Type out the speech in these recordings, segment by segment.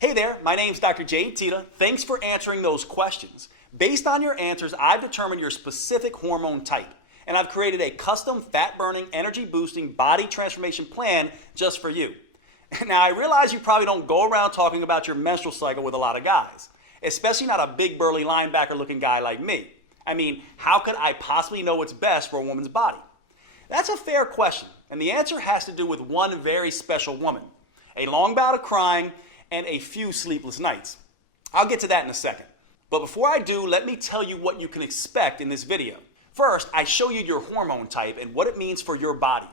Hey there, my name's Dr. Jay Tita. Thanks for answering those questions. Based on your answers, I've determined your specific hormone type, and I've created a custom fat-burning, energy-boosting body transformation plan just for you. Now, I realize you probably don't go around talking about your menstrual cycle with a lot of guys, especially not a big burly linebacker-looking guy like me. I mean, how could I possibly know what's best for a woman's body? That's a fair question, and the answer has to do with one very special woman, a long bout of crying, and a few sleepless nights. I'll get to that in a second. But before I do, let me tell you what you can expect in this video. First, I show you your hormone type and what it means for your body.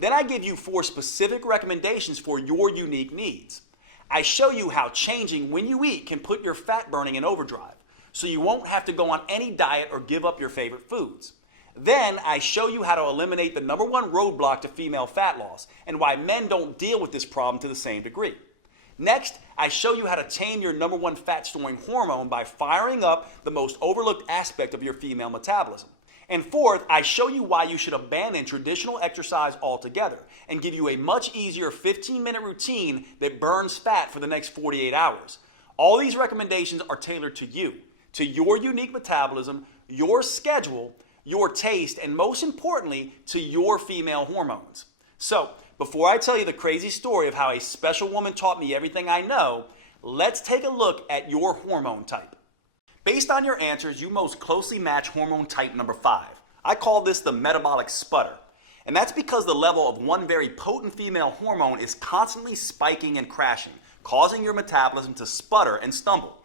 Then I give you 4 specific recommendations for your unique needs. I show you how changing when you eat can put your fat burning in overdrive, so you won't have to go on any diet or give up your favorite foods. Then I show you how to eliminate the #1 roadblock to female fat loss and why men don't deal with this problem to the same degree. Next, I show you how to tame your #1 fat-storing hormone by firing up the most overlooked aspect of your female metabolism. And fourth, I show you why you should abandon traditional exercise altogether and give you a much easier 15-minute routine that burns fat for the next 48 hours. All these recommendations are tailored to you, to your unique metabolism, your schedule, your taste, and most importantly, to your female hormones. So, before I tell you the crazy story of how a special woman taught me everything I know, let's take a look at your hormone type. Based on your answers, you most closely match hormone type number 5. I call this the metabolic sputter. And that's because the level of one very potent female hormone is constantly spiking and crashing, causing your metabolism to sputter and stumble.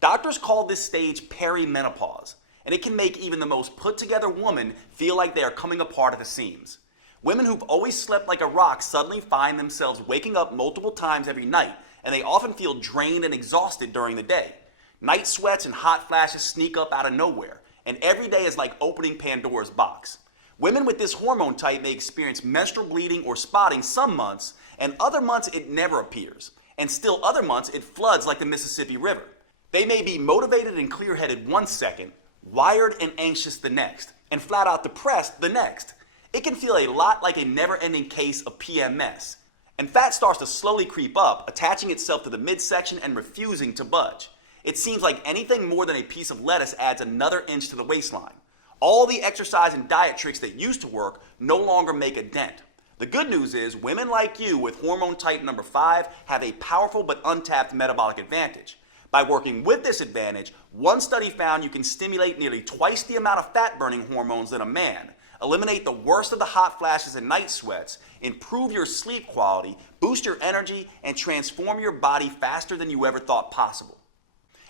Doctors call this stage perimenopause, and it can make even the most put-together woman feel like they are coming apart at the seams. Women who've always slept like a rock suddenly find themselves waking up multiple times every night, and they often feel drained and exhausted during the day. Night sweats and hot flashes sneak up out of nowhere, and every day is like opening Pandora's box. Women with this hormone type may experience menstrual bleeding or spotting some months, and other months it never appears, and still other months it floods like the Mississippi River. They may be motivated and clear-headed one second, wired and anxious the next, and flat out depressed the next. It can feel a lot like a never-ending case of PMS. And fat starts to slowly creep up, attaching itself to the midsection and refusing to budge. It seems like anything more than a piece of lettuce adds another inch to the waistline. All the exercise and diet tricks that used to work no longer make a dent. The good news is women like you with hormone type number 5 have a powerful but untapped metabolic advantage. By working with this advantage, one study found you can stimulate nearly twice the amount of fat-burning hormones than a man, eliminate the worst of the hot flashes and night sweats, improve your sleep quality, boost your energy, and transform your body faster than you ever thought possible.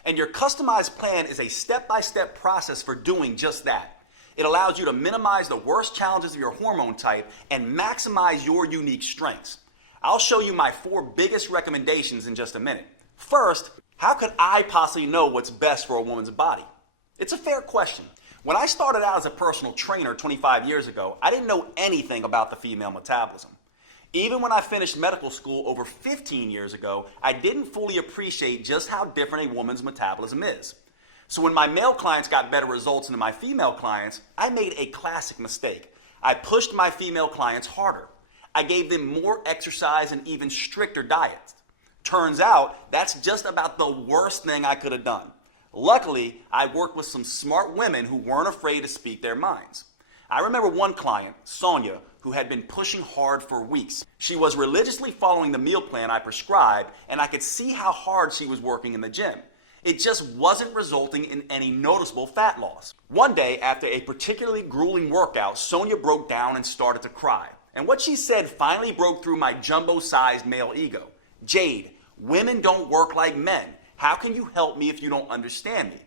And your customized plan is a step-by-step process for doing just that. It allows you to minimize the worst challenges of your hormone type and maximize your unique strengths. I'll show you my 4 biggest recommendations in just a minute. First, how could I possibly know what's best for a woman's body? It's a fair question. When I started out as a personal trainer 25 years ago, I didn't know anything about the female metabolism. Even when I finished medical school over 15 years ago, I didn't fully appreciate just how different a woman's metabolism is. So when my male clients got better results than my female clients, I made a classic mistake. I pushed my female clients harder. I gave them more exercise and even stricter diets. Turns out, that's just about the worst thing I could have done. Luckily, I worked with some smart women who weren't afraid to speak their minds. I remember one client, Sonia, who had been pushing hard for weeks. She was religiously following the meal plan I prescribed, and I could see how hard she was working in the gym. It just wasn't resulting in any noticeable fat loss. One day, after a particularly grueling workout, Sonia broke down and started to cry. And what she said finally broke through my jumbo-sized male ego. "Jade, women don't work like men. How can you help me if you don't understand me?"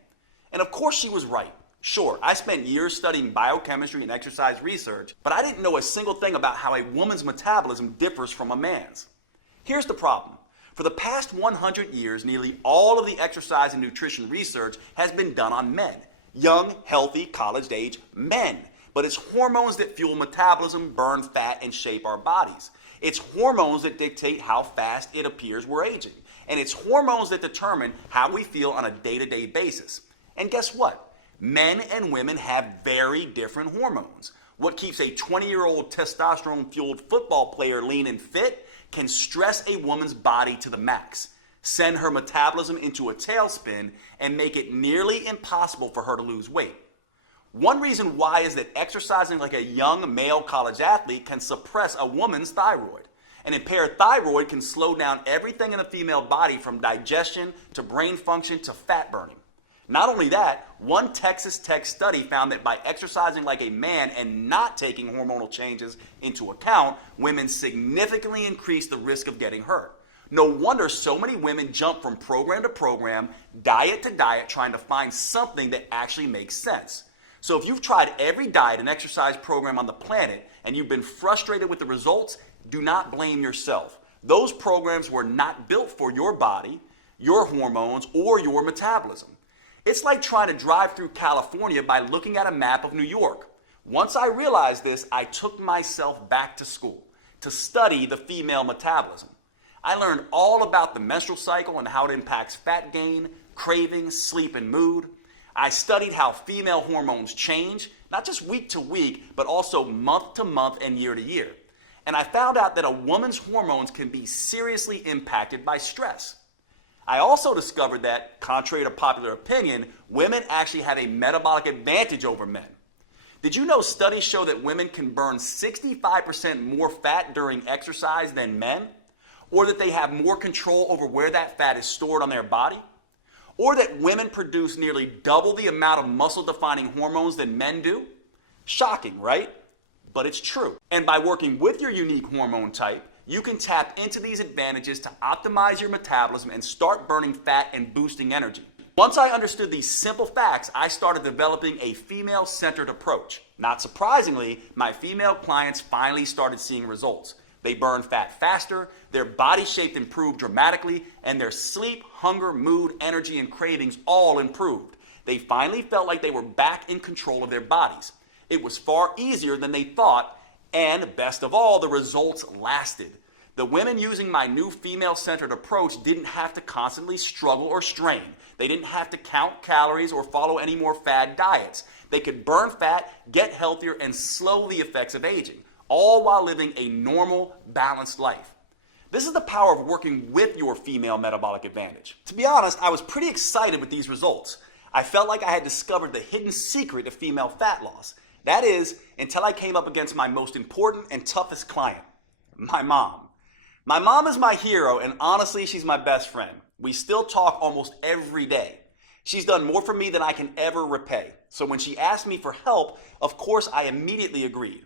And of course she was right. Sure, I spent years studying biochemistry and exercise research, but I didn't know a single thing about how a woman's metabolism differs from a man's. Here's the problem. For the past 100 years, nearly all of the exercise and nutrition research has been done on men. Young, healthy, college-age men. But it's hormones that fuel metabolism, burn fat, and shape our bodies. It's hormones that dictate how fast it appears we're aging. And it's hormones that determine how we feel on a day-to-day basis. And guess what? Men and women have very different hormones. What keeps a 20-year-old testosterone-fueled football player lean and fit can stress a woman's body to the max. send her metabolism into a tailspin, and make it nearly impossible for her to lose weight. One reason why is that exercising like a young male college athlete can suppress a woman's thyroid. An impaired thyroid can slow down everything in the female body from digestion to brain function to fat burning. Not only that, one Texas Tech study found that by exercising like a man and not taking hormonal changes into account, women significantly increase the risk of getting hurt. No wonder so many women jump from program to program, diet to diet, trying to find something that actually makes sense. So if you've tried every diet and exercise program on the planet and you've been frustrated with the results, do not blame yourself. Those programs were not built for your body, your hormones, or your metabolism. It's like trying to drive through California by looking at a map of New York. Once I realized this, I took myself back to school to study the female metabolism. I learned all about the menstrual cycle and how it impacts fat gain, cravings, sleep, and mood. I studied how female hormones change, not just week to week, but also month to month and year to year. And I found out that a woman's hormones can be seriously impacted by stress. I also discovered that, contrary to popular opinion, women actually have a metabolic advantage over men. Did you know studies show that women can burn 65% more fat during exercise than men? Or that they have more control over where that fat is stored on their body? Or that women produce nearly double the amount of muscle-defining hormones than men do? Shocking, right? But it's true. And by working with your unique hormone type, you can tap into these advantages to optimize your metabolism and start burning fat and boosting energy. Once I understood these simple facts, I started developing a female-centered approach. Not surprisingly, my female clients finally started seeing results. They burned fat faster, their body shape improved dramatically, and their sleep, hunger, mood, energy, and cravings all improved. They finally felt like they were back in control of their bodies. It was far easier than they thought, and best of all, the results lasted. The women using my new female-centered approach didn't have to constantly struggle or strain. They didn't have to count calories or follow any more fad diets. They could burn fat, get healthier, and slow the effects of aging, all while living a normal, balanced life. This is the power of working with your female metabolic advantage. To be honest, I was pretty excited with these results. I felt like I had discovered the hidden secret of female fat loss. That is, until I came up against my most important and toughest client, my mom. My mom is my hero, and honestly, she's my best friend. We still talk almost every day. She's done more for me than I can ever repay. So when she asked me for help, of course, I immediately agreed.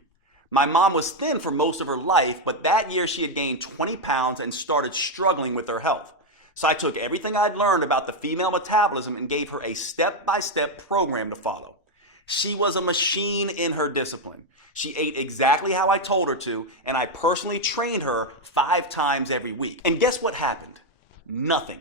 My mom was thin for most of her life, but that year she had gained 20 pounds and started struggling with her health. So I took everything I'd learned about the female metabolism and gave her a step-by-step program to follow. She was a machine in her discipline. She ate exactly how I told her to, and I personally trained her 5 times every week. And guess what happened? Nothing.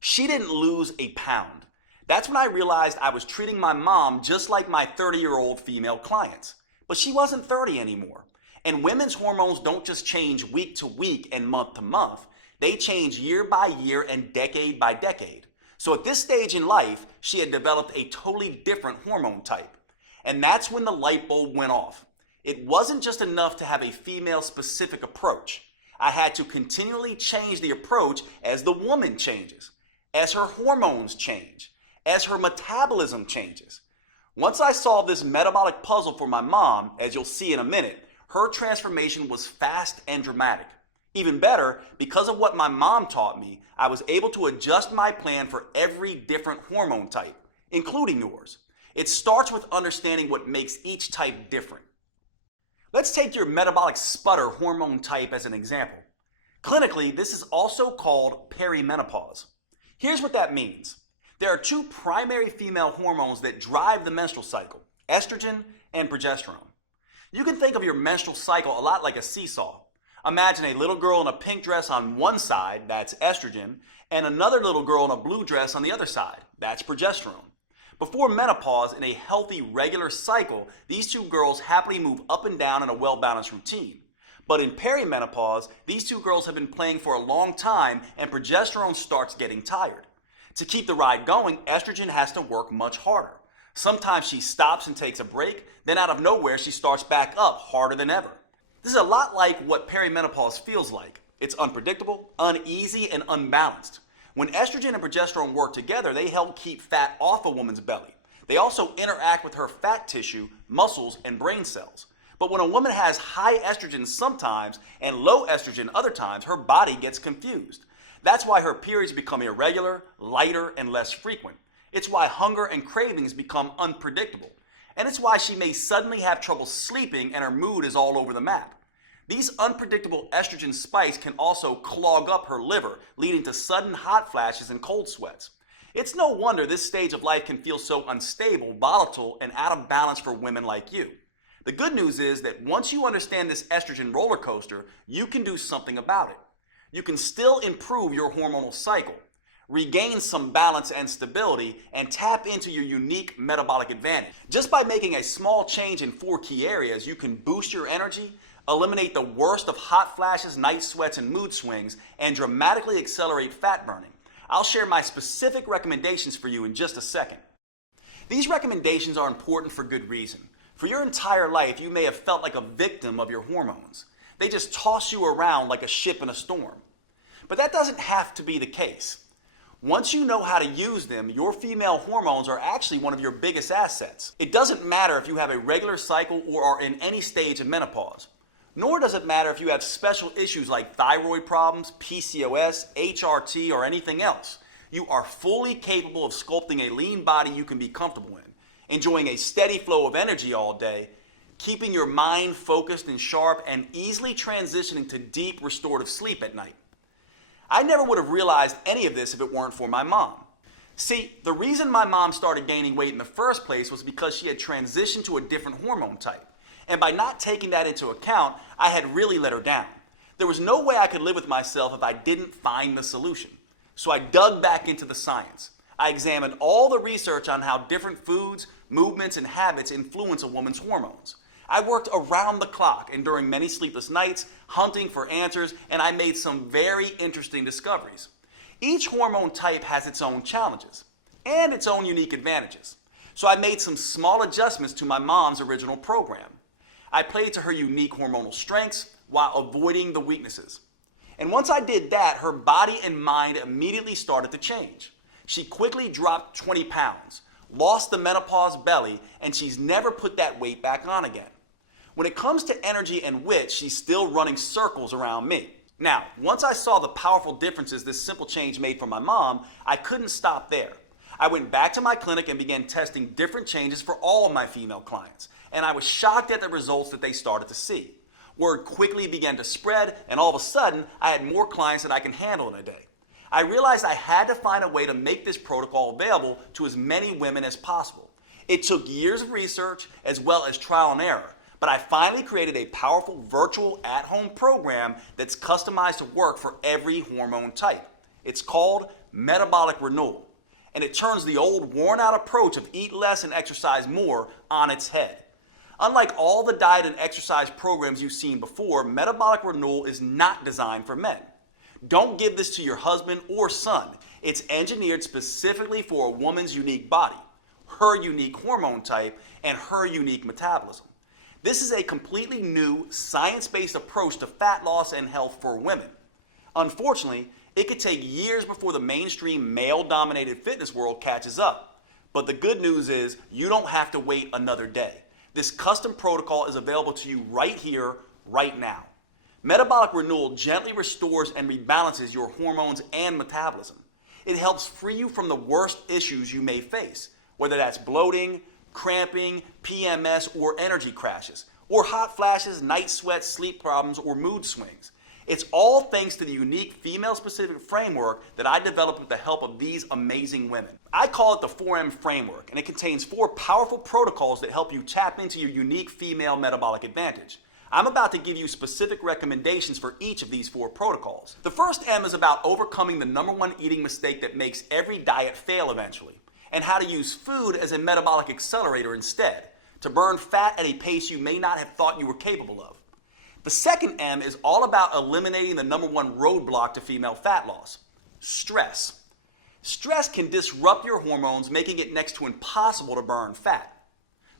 She didn't lose a pound. That's when I realized I was treating my mom just like my 30-year-old female clients. But she wasn't 30 anymore. And women's hormones don't just change week to week and month to month. They change year by year and decade by decade. So at this stage in life, she had developed a totally different hormone type. And that's when the light bulb went off. It wasn't just enough to have a female-specific approach. I had to continually change the approach as the woman changes, as her hormones change, as her metabolism changes. Once I solved this metabolic puzzle for my mom, as you'll see in a minute, her transformation was fast and dramatic. Even better, because of what my mom taught me, I was able to adjust my plan for every different hormone type, including yours. It starts with understanding what makes each type different. Let's take your metabolic sputter hormone type as an example. Clinically, this is also called perimenopause. Here's what that means. There are 2 primary female hormones that drive the menstrual cycle, estrogen and progesterone. You can think of your menstrual cycle a lot like a seesaw. Imagine a little girl in a pink dress on one side, that's estrogen, and another little girl in a blue dress on the other side, that's progesterone. Before menopause, in a healthy, regular cycle, these 2 girls happily move up and down in a well-balanced routine. But in perimenopause, these 2 girls have been playing for a long time and progesterone starts getting tired. To keep the ride going, estrogen has to work much harder. Sometimes she stops and takes a break, then out of nowhere she starts back up harder than ever. This is a lot like what perimenopause feels like. It's unpredictable, uneasy, and unbalanced. When estrogen and progesterone work together, they help keep fat off a woman's belly. They also interact with her fat tissue, muscles, and brain cells. But when a woman has high estrogen sometimes and low estrogen other times, her body gets confused. That's why her periods become irregular, lighter, and less frequent. It's why hunger and cravings become unpredictable. And it's why she may suddenly have trouble sleeping and her mood is all over the map. These unpredictable estrogen spikes can also clog up her liver, leading to sudden hot flashes and cold sweats. It's no wonder this stage of life can feel so unstable, volatile, and out of balance for women like you. The good news is that once you understand this estrogen roller coaster, you can do something about it. You can still improve your hormonal cycle, regain some balance and stability, and tap into your unique metabolic advantage. Just by making a small change in 4 key areas, you can boost your energy, eliminate the worst of hot flashes, night sweats, and mood swings, and dramatically accelerate fat burning. I'll share my specific recommendations for you in just a second. These recommendations are important for good reason. For your entire life, you may have felt like a victim of your hormones. They just toss you around like a ship in a storm. But that doesn't have to be the case. Once you know how to use them, your female hormones are actually one of your biggest assets. It doesn't matter if you have a regular cycle or are in any stage of menopause. Nor does it matter if you have special issues like thyroid problems, PCOS, HRT, or anything else. You are fully capable of sculpting a lean body you can be comfortable in, enjoying a steady flow of energy all day, keeping your mind focused and sharp, and easily transitioning to deep restorative sleep at night. I never would have realized any of this if it weren't for my mom. See, the reason my mom started gaining weight in the first place was because she had transitioned to a different hormone type. And by not taking that into account, I had really let her down. There was no way I could live with myself if I didn't find the solution. So I dug back into the science. I examined all the research on how different foods, movements, and habits influence a woman's hormones. I worked around the clock and during many sleepless nights, hunting for answers, and I made some very interesting discoveries. Each hormone type has its own challenges and its own unique advantages. So I made some small adjustments to my mom's original program. I played to her unique hormonal strengths while avoiding the weaknesses. And once I did that, her body and mind immediately started to change. She quickly dropped 20 pounds, lost the menopause belly, and she's never put that weight back on again. When it comes to energy and wit, she's still running circles around me. Now, once I saw the powerful differences this simple change made for my mom, I couldn't stop there. I went back to my clinic and began testing different changes for all of my female clients. And I was shocked at the results that they started to see. Word quickly began to spread, and all of a sudden, I had more clients than I can handle in a day. I realized I had to find a way to make this protocol available to as many women as possible. It took years of research as well as trial and error, but I finally created a powerful virtual at-home program that's customized to work for every hormone type. It's called Metabolic Renewal, and it turns the old worn-out approach of eat less and exercise more on its head. Unlike all the diet and exercise programs you've seen before, Metabolic Renewal is not designed for men. Don't give this to your husband or son. It's engineered specifically for a woman's unique body, her unique hormone type, and her unique metabolism. This is a completely new, science-based approach to fat loss and health for women. Unfortunately, it could take years before the mainstream male-dominated fitness world catches up. But the good news is you don't have to wait another day. This custom protocol is available to you right here, right now. Metabolic Renewal gently restores and rebalances your hormones and metabolism. It helps free you from the worst issues you may face, whether that's bloating, cramping, PMS, or energy crashes, or hot flashes, night sweats, sleep problems, or mood swings. It's all thanks to the unique female-specific framework that I developed with the help of these amazing women. I call it the 4M framework, and it contains 4 powerful protocols that help you tap into your unique female metabolic advantage. I'm about to give you specific recommendations for each of these 4 protocols. The first M is about overcoming the #1 eating mistake that makes every diet fail eventually, and how to use food as a metabolic accelerator instead, to burn fat at a pace you may not have thought you were capable of. The second M is all about eliminating the #1 roadblock to female fat loss: stress. Stress can disrupt your hormones, making it next to impossible to burn fat.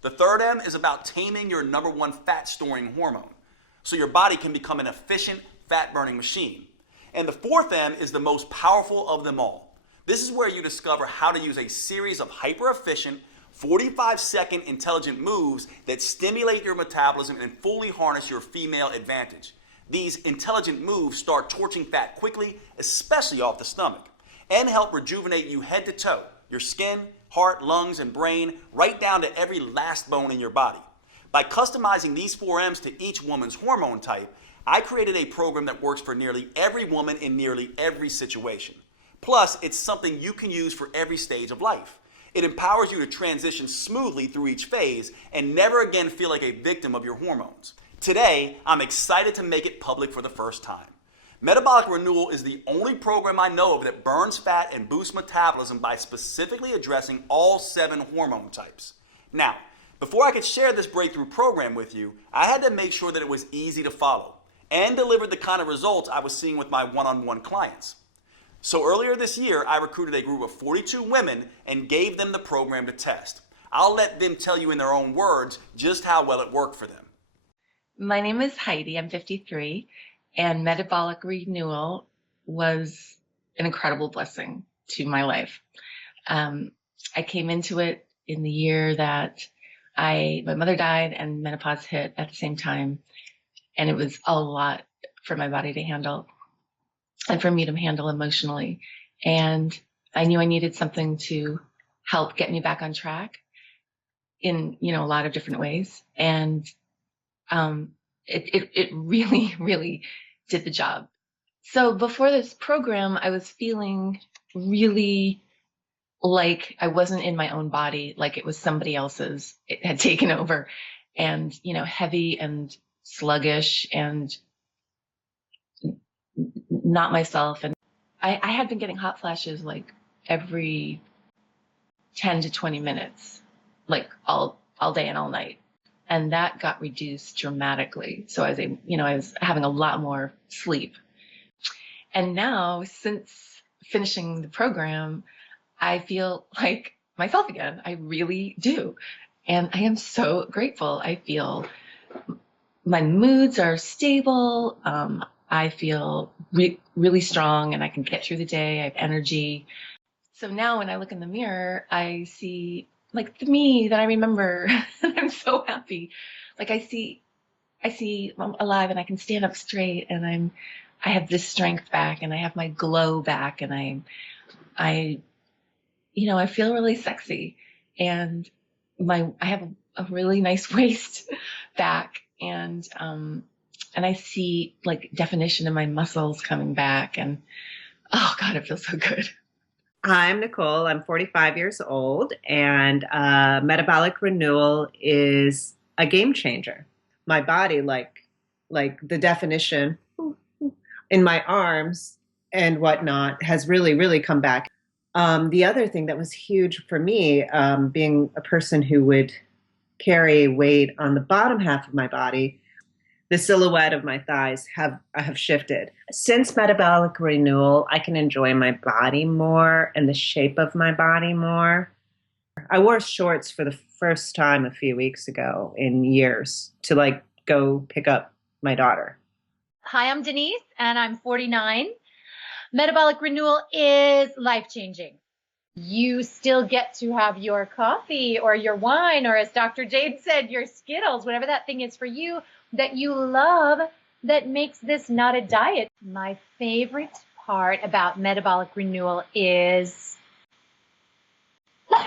The third M is about taming your #1 fat storing hormone, so your body can become an efficient fat burning machine. And the fourth M is the most powerful of them all. This is where you discover how to use a series of hyper-efficient, 45-second intelligent moves that stimulate your metabolism and fully harness your female advantage. These intelligent moves start torching fat quickly, especially off the stomach, and help rejuvenate you head to toe, your skin, heart, lungs, and brain, right down to every last bone in your body. By customizing these 4Ms to each woman's hormone type, I created a program that works for nearly every woman in nearly every situation. Plus, it's something you can use for every stage of life. It empowers you to transition smoothly through each phase and never again feel like a victim of your hormones. Today, I'm excited to make it public for the first time. Metabolic Renewal is the only program I know of that burns fat and boosts metabolism by specifically addressing all 7 hormone types. Now, before I could share this breakthrough program with you, I had to make sure that it was easy to follow and delivered the kind of results I was seeing with my one-on-one clients. So earlier this year, I recruited a group of 42 women and gave them the program to test. I'll let them tell you in their own words just how well it worked for them. My name is Heidi. I'm 53, and Metabolic Renewal was an incredible blessing to my life. I came into it in the year that my mother died and menopause hit at the same time, and it was a lot for my body to handle and for me to handle emotionally. And I knew I needed something to help get me back on track in, a lot of different ways. And it really, really did the job. So before this program, I was feeling really like I wasn't in my own body, like it was somebody else's. It had taken over, and, heavy and sluggish and not myself. And I had been getting hot flashes like every 10 to 20 minutes, like all day and all night. And that got reduced dramatically. So I was having a lot more sleep. And now, since finishing the program, I feel like myself again. I really do. And I am so grateful. I feel my moods are stable. I feel really strong, and I can get through the day. I have energy. So now when I look in the mirror, I see like the me that I remember. I'm so happy. Like I see I'm alive, and I can stand up straight, and I have this strength back, and I have my glow back, and I feel really sexy, and I have a really nice waist back, and I see like definition in my muscles coming back, and oh God, it feels so good. I'm Nicole. I'm 45 years old, and Metabolic Renewal is a game changer. My body, like the definition in my arms and whatnot, has really, really come back. The other thing that was huge for me, being a person who would carry weight on the bottom half of my body, the silhouette of my thighs have shifted. Since Metabolic Renewal, I can enjoy my body more and the shape of my body more. I wore shorts for the first time a few weeks ago in years to go pick up my daughter. Hi, I'm Denise, and I'm 49. Metabolic Renewal is life-changing. You still get to have your coffee or your wine, or as Dr. Jade said, your Skittles, whatever that thing is for you that you love, that makes this not a diet. My favorite part about Metabolic Renewal is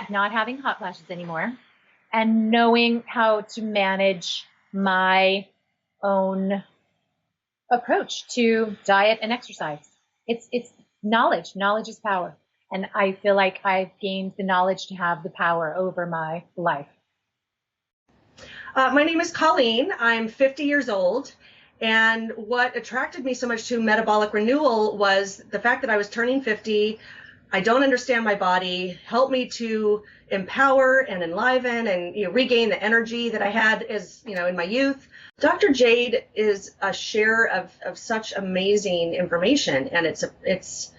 not having hot flashes anymore and knowing how to manage my own approach to diet and exercise. It's knowledge. Knowledge is power. And I feel like I've gained the knowledge to have the power over my life. My name is Colleen. I'm 50 years old. And what attracted me so much to Metabolic Renewal was the fact that I was turning 50. I don't understand my body. Help me to empower and enliven and regain the energy that I had in my youth. Dr. Jade is a share of such amazing information, and it's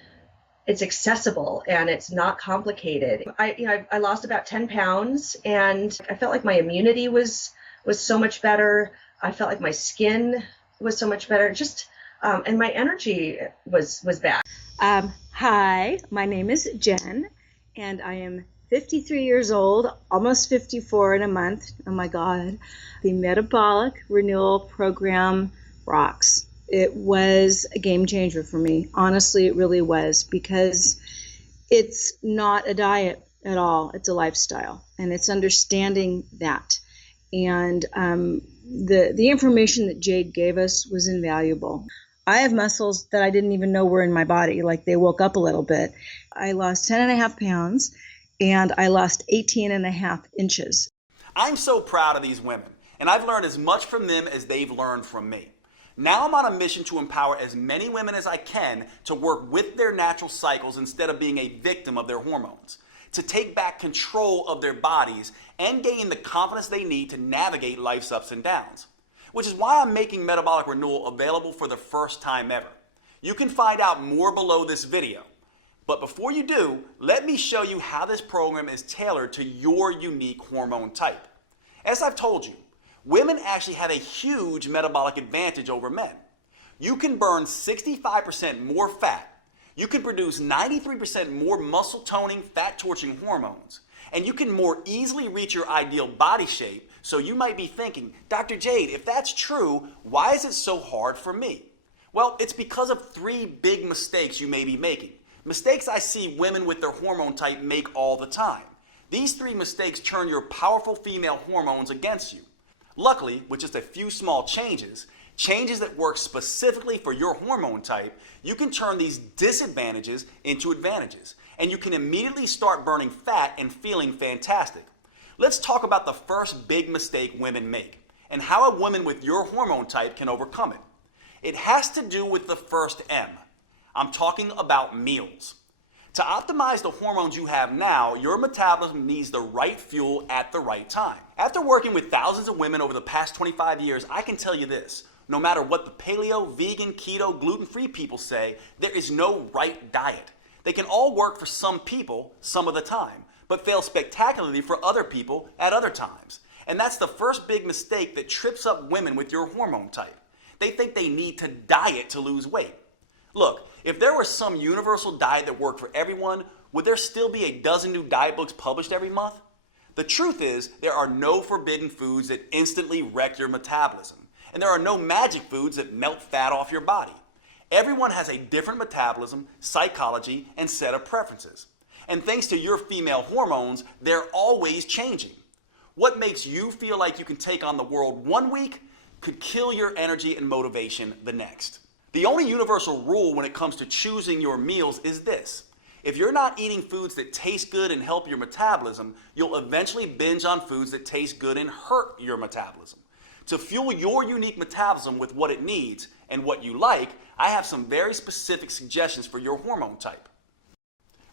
accessible and it's not complicated. I lost about 10 pounds, and I felt like my immunity was so much better. I felt like my skin was so much better. Just and my energy was bad. Hi, my name is Jen, and I am 53 years old, almost 54 in a month. Oh my God. The Metabolic Renewal program rocks. It was a game changer for me. Honestly, it really was, because it's not a diet at all. It's a lifestyle, and it's understanding that. And the information that Jade gave us was invaluable. I have muscles that I didn't even know were in my body, like they woke up a little bit. I lost 10 and a half pounds, and I lost 18 and a half inches. I'm so proud of these women, and I've learned as much from them as they've learned from me. Now I'm on a mission to empower as many women as I can to work with their natural cycles instead of being a victim of their hormones, to take back control of their bodies and gain the confidence they need to navigate life's ups and downs. Which is why I'm making Metabolic Renewal available for the first time ever. You can find out more below this video. But before you do, let me show you how this program is tailored to your unique hormone type. As I've told you, women actually have a huge metabolic advantage over men. You can burn 65% more fat. You can produce 93% more muscle toning, fat torching hormones. And you can more easily reach your ideal body shape. So you might be thinking, Dr. Jade, if that's true, why is it so hard for me? Well, it's because of 3 big mistakes you may be making. Mistakes I see women with their hormone type make all the time. These 3 mistakes turn your powerful female hormones against you. Luckily, with just a few small changes that work specifically for your hormone type, you can turn these disadvantages into advantages. And you can immediately start burning fat and feeling fantastic. Let's talk about the first big mistake women make and how a woman with your hormone type can overcome it. It has to do with the first M. I'm talking about meals. To optimize the hormones you have now, your metabolism needs the right fuel at the right time. After working with thousands of women over the past 25 years, I can tell you this. No matter what the paleo, vegan, keto, gluten-free people say, there is no right diet. They can all work for some people some of the time, but fail spectacularly for other people at other times. And that's the first big mistake that trips up women with your hormone type. They think they need to diet to lose weight. Look, if there was some universal diet that worked for everyone, would there still be a dozen new diet books published every month? The truth is, there are no forbidden foods that instantly wreck your metabolism. And there are no magic foods that melt fat off your body. Everyone has a different metabolism, psychology, and set of preferences. And thanks to your female hormones, they're always changing. What makes you feel like you can take on the world one week could kill your energy and motivation the next. The only universal rule when it comes to choosing your meals is this. If you're not eating foods that taste good and help your metabolism, you'll eventually binge on foods that taste good and hurt your metabolism. To fuel your unique metabolism with what it needs and what you like, I have some very specific suggestions for your hormone type.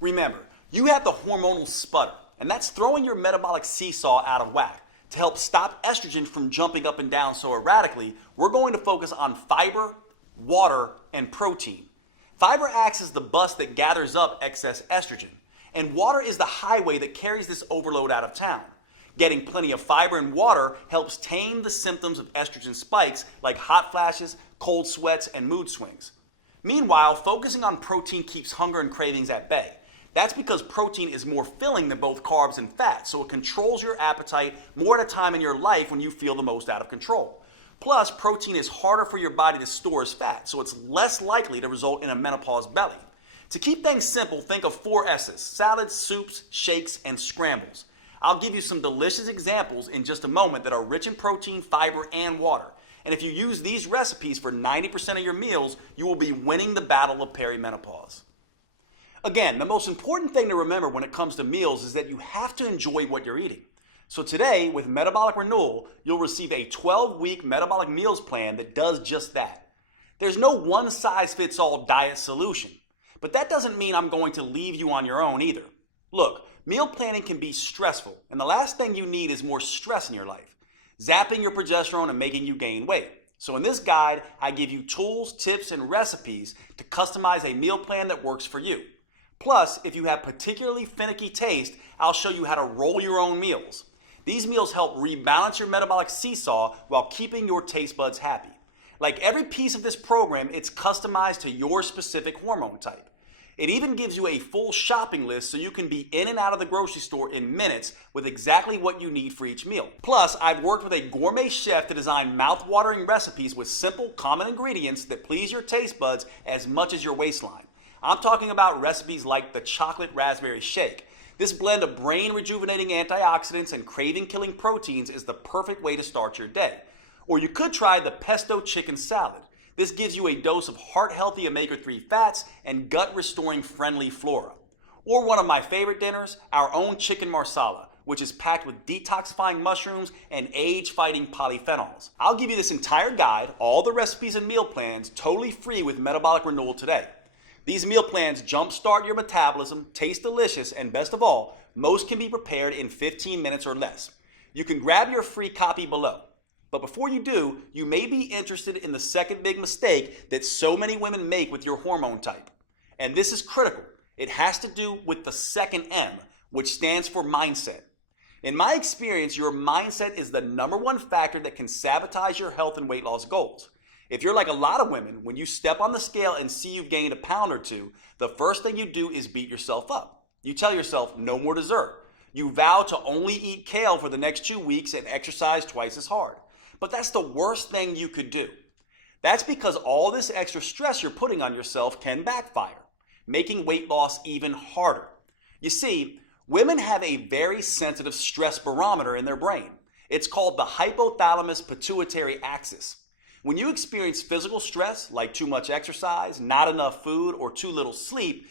Remember, you have the hormonal sputter, and that's throwing your metabolic seesaw out of whack. To help stop estrogen from jumping up and down so erratically, we're going to focus on fiber, water, and protein. Fiber acts as the bus that gathers up excess estrogen, and water is the highway that carries this overload out of town. Getting plenty of fiber and water helps tame the symptoms of estrogen spikes like hot flashes, cold sweats, and mood swings. Meanwhile, focusing on protein keeps hunger and cravings at bay. That's because protein is more filling than both carbs and fat, so it controls your appetite more at a time in your life when you feel the most out of control. Plus, protein is harder for your body to store as fat, so it's less likely to result in a menopause belly. To keep things simple, think of 4 S's: salads, soups, shakes, and scrambles. I'll give you some delicious examples in just a moment that are rich in protein, fiber, and water. And if you use these recipes for 90% of your meals, you will be winning the battle of perimenopause. Again, the most important thing to remember when it comes to meals is that you have to enjoy what you're eating. So today, with Metabolic Renewal, you'll receive a 12-week metabolic meals plan that does just that. There's no one-size-fits-all diet solution, but that doesn't mean I'm going to leave you on your own either. Look, meal planning can be stressful, and the last thing you need is more stress in your life, zapping your progesterone and making you gain weight. So in this guide, I give you tools, tips, and recipes to customize a meal plan that works for you. Plus, if you have particularly finicky taste, I'll show you how to roll your own meals. These meals help rebalance your metabolic seesaw while keeping your taste buds happy. Like every piece of this program, it's customized to your specific hormone type. It even gives you a full shopping list so you can be in and out of the grocery store in minutes with exactly what you need for each meal. Plus, I've worked with a gourmet chef to design mouth-watering recipes with simple, common ingredients that please your taste buds as much as your waistline. I'm talking about recipes like the chocolate raspberry shake. This blend of brain-rejuvenating antioxidants and craving-killing proteins is the perfect way to start your day. Or you could try the pesto chicken salad. This gives you a dose of heart-healthy omega-3 fats and gut-restoring friendly flora. Or one of my favorite dinners, our own chicken marsala, which is packed with detoxifying mushrooms and age-fighting polyphenols. I'll give you this entire guide, all the recipes and meal plans, totally free with Metabolic Renewal today. These meal plans jumpstart your metabolism, taste delicious, and best of all, most can be prepared in 15 minutes or less. You can grab your free copy below. But before you do, you may be interested in the second big mistake that so many women make with your hormone type. And this is critical. It has to do with the second M, which stands for mindset. In my experience, your mindset is the #1 factor that can sabotage your health and weight loss goals. If you're like a lot of women, when you step on the scale and see you've gained a pound or two, the first thing you do is beat yourself up. You tell yourself, no more dessert. You vow to only eat kale for the next 2 weeks and exercise twice as hard. But that's the worst thing you could do. That's because all this extra stress you're putting on yourself can backfire, making weight loss even harder. You see, women have a very sensitive stress barometer in their brain. It's called the hypothalamus pituitary axis. When you experience physical stress, like too much exercise, not enough food, or too little sleep,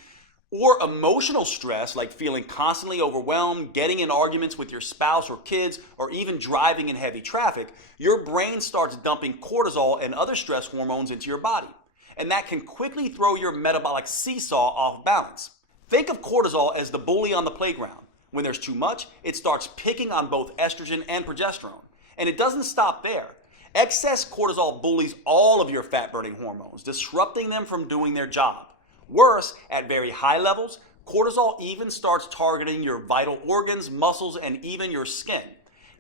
or emotional stress, like feeling constantly overwhelmed, getting in arguments with your spouse or kids, or even driving in heavy traffic, your brain starts dumping cortisol and other stress hormones into your body. And that can quickly throw your metabolic seesaw off balance. Think of cortisol as the bully on the playground. When there's too much, it starts picking on both estrogen and progesterone. And it doesn't stop there. Excess cortisol bullies all of your fat-burning hormones, disrupting them from doing their job. Worse, at very high levels, cortisol even starts targeting your vital organs, muscles, and even your skin.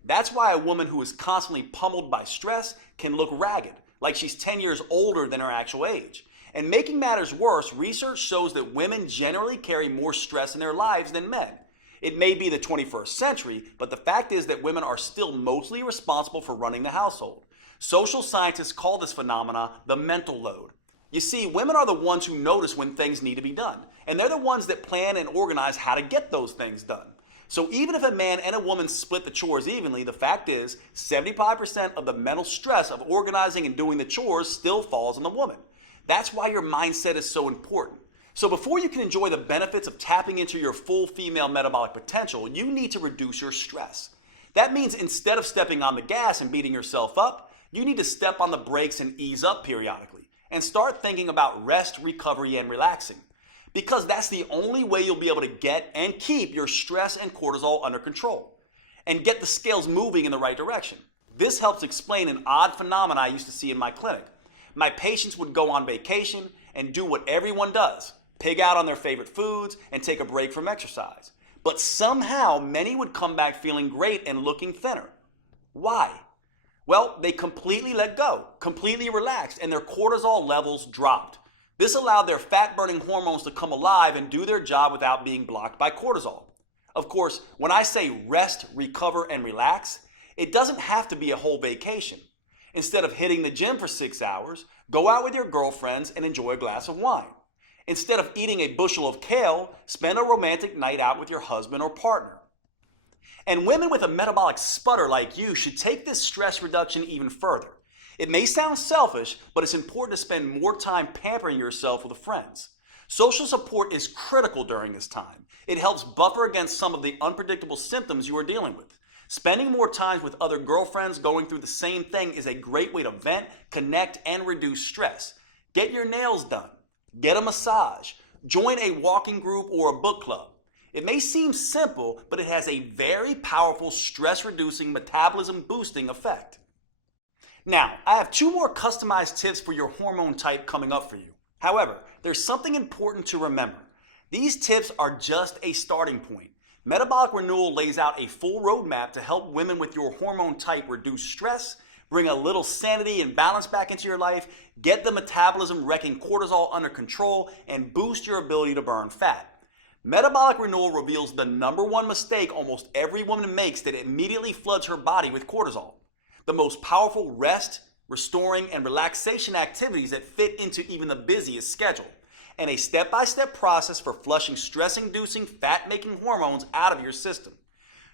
That's why a woman who is constantly pummeled by stress can look ragged, like she's 10 years older than her actual age. And making matters worse, research shows that women generally carry more stress in their lives than men. It may be the 21st century, but the fact is that women are still mostly responsible for running the household. Social scientists call this phenomena the mental load. You see, women are the ones who notice when things need to be done, and they're the ones that plan and organize how to get those things done. So even if a man and a woman split the chores evenly, the fact is 75% of the mental stress of organizing and doing the chores still falls on the woman. That's why your mindset is so important. So before you can enjoy the benefits of tapping into your full female metabolic potential, you need to reduce your stress. That means instead of stepping on the gas and beating yourself up, you need to step on the brakes and ease up periodically. And start thinking about rest, recovery, and relaxing. Because that's the only way you'll be able to get and keep your stress and cortisol under control. And get the scales moving in the right direction. This helps explain an odd phenomenon I used to see in my clinic. My patients would go on vacation and do what everyone does. Pig out on their favorite foods and take a break from exercise. But somehow, many would come back feeling great and looking thinner. Why? Well, they completely let go, completely relaxed, and their cortisol levels dropped. This allowed their fat-burning hormones to come alive and do their job without being blocked by cortisol. Of course, when I say rest, recover, and relax, it doesn't have to be a whole vacation. Instead of hitting the gym for 6 hours, go out with your girlfriends and enjoy a glass of wine. Instead of eating a bushel of kale, spend a romantic night out with your husband or partner. And women with a metabolic sputter like you should take this stress reduction even further. It may sound selfish, but it's important to spend more time pampering yourself with friends. Social support is critical during this time. It helps buffer against some of the unpredictable symptoms you are dealing with. Spending more time with other girlfriends going through the same thing is a great way to vent, connect, and reduce stress. Get your nails done. Get a massage. Join a walking group or a book club. It may seem simple, but it has a very powerful stress-reducing, metabolism-boosting effect. Now, I have 2 more customized tips for your hormone type coming up for you. However, there's something important to remember. These tips are just a starting point. Metabolic Renewal lays out a full roadmap to help women with your hormone type reduce stress, bring a little sanity and balance back into your life, get the metabolism wrecking cortisol under control, and boost your ability to burn fat. Metabolic Renewal reveals the number one mistake almost every woman makes that immediately floods her body with cortisol. The most powerful rest, restoring, and relaxation activities that fit into even the busiest schedule. And a step-by-step process for flushing stress-inducing, fat-making hormones out of your system.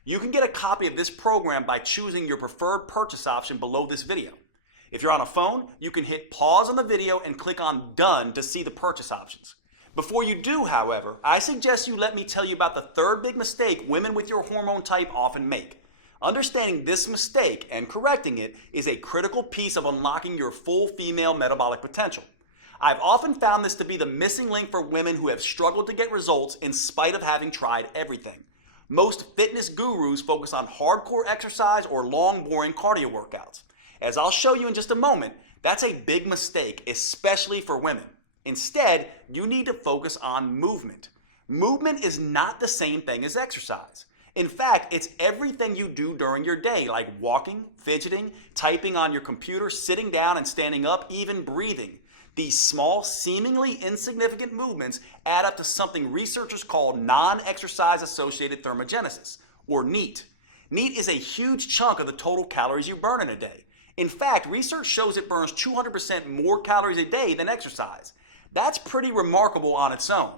You can get a copy of this program by choosing your preferred purchase option below this video. If you're on a phone, you can hit pause on the video and click on Done to see the purchase options. Before you do, however, I suggest you let me tell you about the third big mistake women with your hormone type often make. Understanding this mistake and correcting it is a critical piece of unlocking your full female metabolic potential. I've often found this to be the missing link for women who have struggled to get results in spite of having tried everything. Most fitness gurus focus on hardcore exercise or long, boring cardio workouts. As I'll show you in just a moment, that's a big mistake, especially for women. Instead, you need to focus on movement. Movement is not the same thing as exercise. In fact, it's everything you do during your day, like walking, fidgeting, typing on your computer, sitting down and standing up, even breathing. These small, seemingly insignificant movements add up to something researchers call non-exercise associated thermogenesis, or NEAT. NEAT is a huge chunk of the total calories you burn in a day. In fact, research shows it burns 200% more calories a day than exercise. That's pretty remarkable on its own.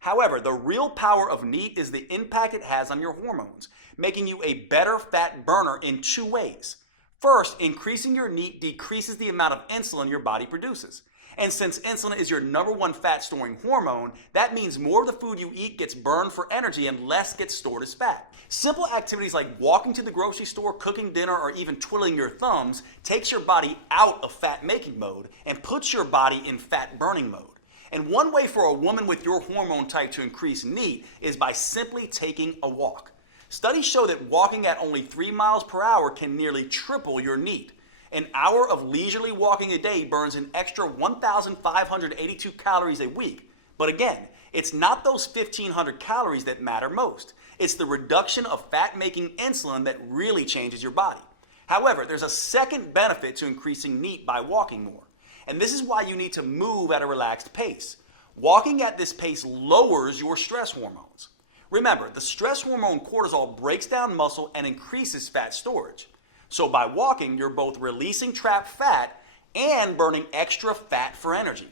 However, the real power of NEAT is the impact it has on your hormones, making you a better fat burner in two ways. First, increasing your NEAT decreases the amount of insulin your body produces. And since insulin is your number one fat-storing hormone, that means more of the food you eat gets burned for energy and less gets stored as fat. Simple activities like walking to the grocery store, cooking dinner, or even twiddling your thumbs takes your body out of fat-making mode and puts your body in fat-burning mode. And one way for a woman with your hormone type to increase NEAT is by simply taking a walk. Studies show that walking at only 3 miles per hour can nearly triple your NEAT. An hour of leisurely walking a day burns an extra 1,582 calories a week. But again, it's not those 1,500 calories that matter most. It's the reduction of fat-making insulin that really changes your body. However, there's a second benefit to increasing NEAT by walking more. And this is why you need to move at a relaxed pace. Walking at this pace lowers your stress hormones. Remember, the stress hormone cortisol breaks down muscle and increases fat storage. So by walking, you're both releasing trapped fat and burning extra fat for energy.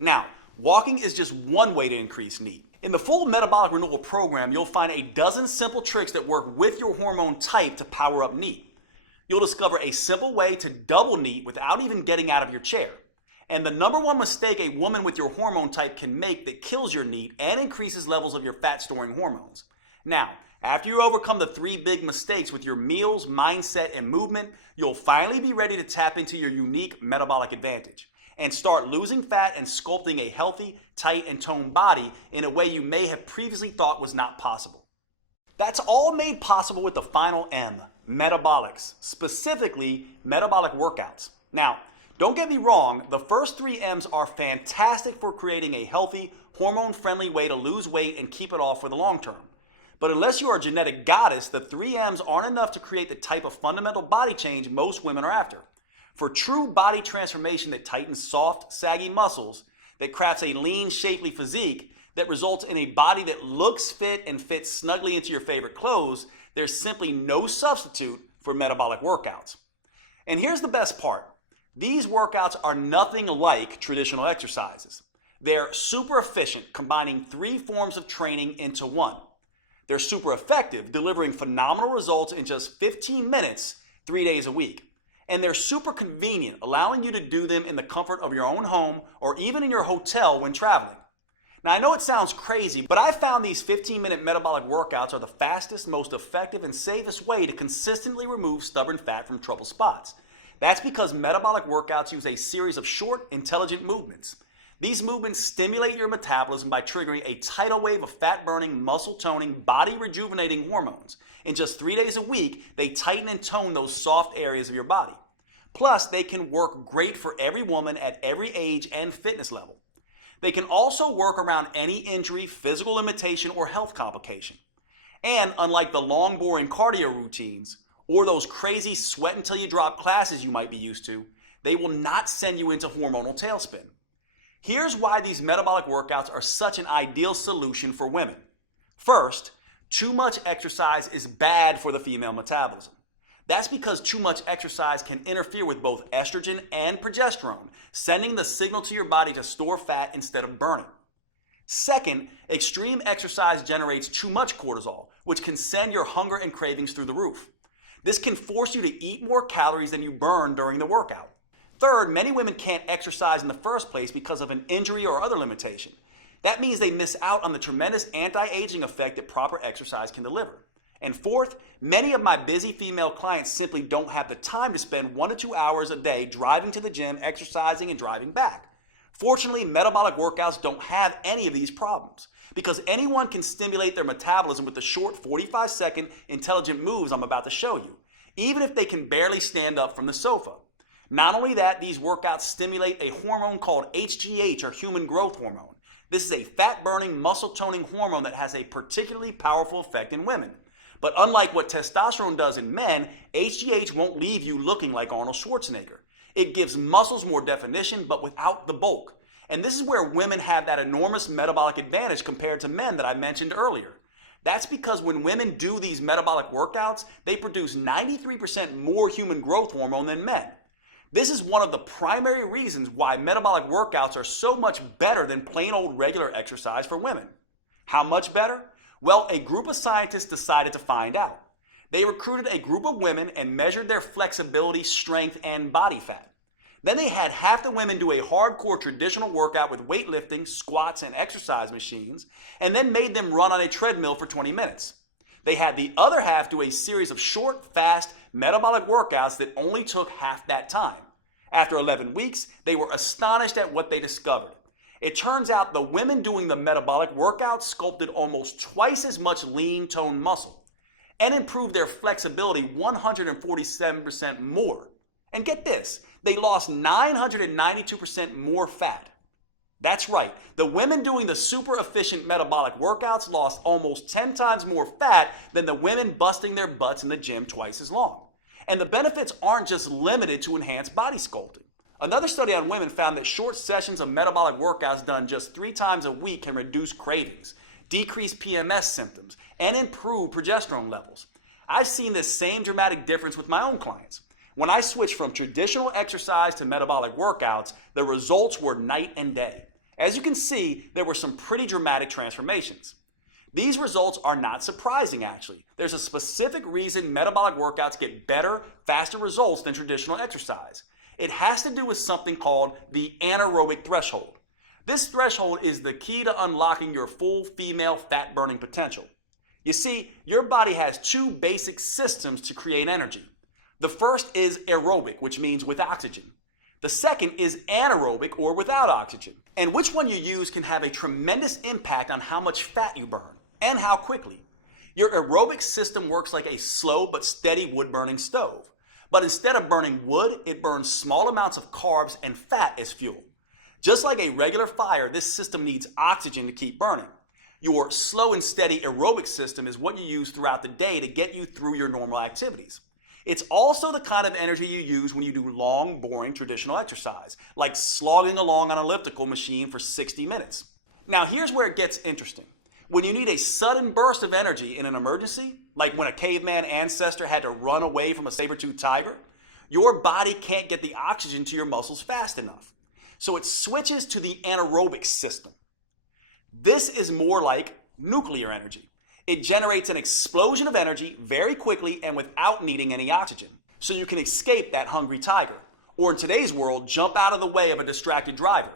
Now, walking is just one way to increase NEAT. In the full Metabolic Renewal program, you'll find a dozen simple tricks that work with your hormone type to power up NEAT. You'll discover a simple way to double NEAT without even getting out of your chair. And the number one mistake a woman with your hormone type can make that kills your NEAT and increases levels of your fat-storing hormones. Now, after you overcome the 3 big mistakes with your meals, mindset, and movement, you'll finally be ready to tap into your unique metabolic advantage and start losing fat and sculpting a healthy, tight, and toned body in a way you may have previously thought was not possible. That's all made possible with the final M, metabolics, specifically metabolic workouts. Now, don't get me wrong, the first 3 M's are fantastic for creating a healthy, hormone-friendly way to lose weight and keep it off for the long term. But unless you are a genetic goddess, the 3 M's aren't enough to create the type of fundamental body change most women are after. For true body transformation that tightens soft, saggy muscles, that crafts a lean, shapely physique, that results in a body that looks fit and fits snugly into your favorite clothes, there's simply no substitute for metabolic workouts. And here's the best part. These workouts are nothing like traditional exercises. They're super efficient, combining 3 forms of training into one. They're super effective, delivering phenomenal results in just 15 minutes, 3 days a week. And they're super convenient, allowing you to do them in the comfort of your own home or even in your hotel when traveling. Now, I know it sounds crazy, but I found these 15-minute metabolic workouts are the fastest, most effective, and safest way to consistently remove stubborn fat from trouble spots. That's because metabolic workouts use a series of short, intelligent movements. These movements stimulate your metabolism by triggering a tidal wave of fat-burning, muscle-toning, body-rejuvenating hormones. In just 3 days a week, they tighten and tone those soft areas of your body. Plus, they can work great for every woman at every age and fitness level. They can also work around any injury, physical limitation, or health complication. And unlike the long, boring cardio routines, or those crazy sweat until you drop classes you might be used to, they will not send you into hormonal tailspin. Here's why these metabolic workouts are such an ideal solution for women. First, too much exercise is bad for the female metabolism. That's because too much exercise can interfere with both estrogen and progesterone, sending the signal to your body to store fat instead of burning. Second, extreme exercise generates too much cortisol, which can send your hunger and cravings through the roof. This can force you to eat more calories than you burn during the workout. Third, many women can't exercise in the first place because of an injury or other limitation. That means they miss out on the tremendous anti-aging effect that proper exercise can deliver. And fourth, many of my busy female clients simply don't have the time to spend 1 to 2 hours a day driving to the gym, exercising, and driving back. Fortunately, metabolic workouts don't have any of these problems because anyone can stimulate their metabolism with the short 45-second intelligent moves I'm about to show you, even if they can barely stand up from the sofa. Not only that, these workouts stimulate a hormone called HGH, or human growth hormone. This is a fat-burning, muscle-toning hormone that has a particularly powerful effect in women. But unlike what testosterone does in men, HGH won't leave you looking like Arnold Schwarzenegger. It gives muscles more definition, but without the bulk. And this is where women have that enormous metabolic advantage compared to men that I mentioned earlier. That's because when women do these metabolic workouts, they produce 93% more human growth hormone than men. This is one of the primary reasons why metabolic workouts are so much better than plain old regular exercise for women. How much better? Well, a group of scientists decided to find out. They recruited a group of women and measured their flexibility, strength, and body fat. Then they had half the women do a hardcore traditional workout with weightlifting, squats, and exercise machines, and then made them run on a treadmill for 20 minutes. They had the other half do a series of short, fast, metabolic workouts that only took half that time. After 11 weeks, they were astonished at what they discovered. It turns out the women doing the metabolic workouts sculpted almost twice as much lean toned muscle and improved their flexibility 147% more. And get this, they lost 992% more fat. That's right, the women doing the super efficient metabolic workouts lost almost 10 times more fat than the women busting their butts in the gym twice as long. And the benefits aren't just limited to enhanced body sculpting. Another study on women found that short sessions of metabolic workouts done just 3 times a week can reduce cravings, decrease PMS symptoms, and improve progesterone levels. I've seen this same dramatic difference with my own clients. When I switched from traditional exercise to metabolic workouts, the results were night and day. As you can see, there were some pretty dramatic transformations. These results are not surprising, actually. There's a specific reason metabolic workouts get better, faster results than traditional exercise. It has to do with something called the anaerobic threshold. This threshold is the key to unlocking your full female fat-burning potential. You see, your body has 2 basic systems to create energy. The first is aerobic, which means with oxygen. The second is anaerobic, or without oxygen. And which one you use can have a tremendous impact on how much fat you burn and how quickly. Your aerobic system works like a slow but steady wood-burning stove. But instead of burning wood, it burns small amounts of carbs and fat as fuel. Just like a regular fire, this system needs oxygen to keep burning. Your slow and steady aerobic system is what you use throughout the day to get you through your normal activities. It's also the kind of energy you use when you do long, boring traditional exercise, like slogging along on an elliptical machine for 60 minutes. Now here's where it gets interesting. When you need a sudden burst of energy in an emergency, like when a caveman ancestor had to run away from a saber-toothed tiger, your body can't get the oxygen to your muscles fast enough. So it switches to the anaerobic system. This is more like nuclear energy. It generates an explosion of energy very quickly and without needing any oxygen. So you can escape that hungry tiger, or in today's world, jump out of the way of a distracted driver.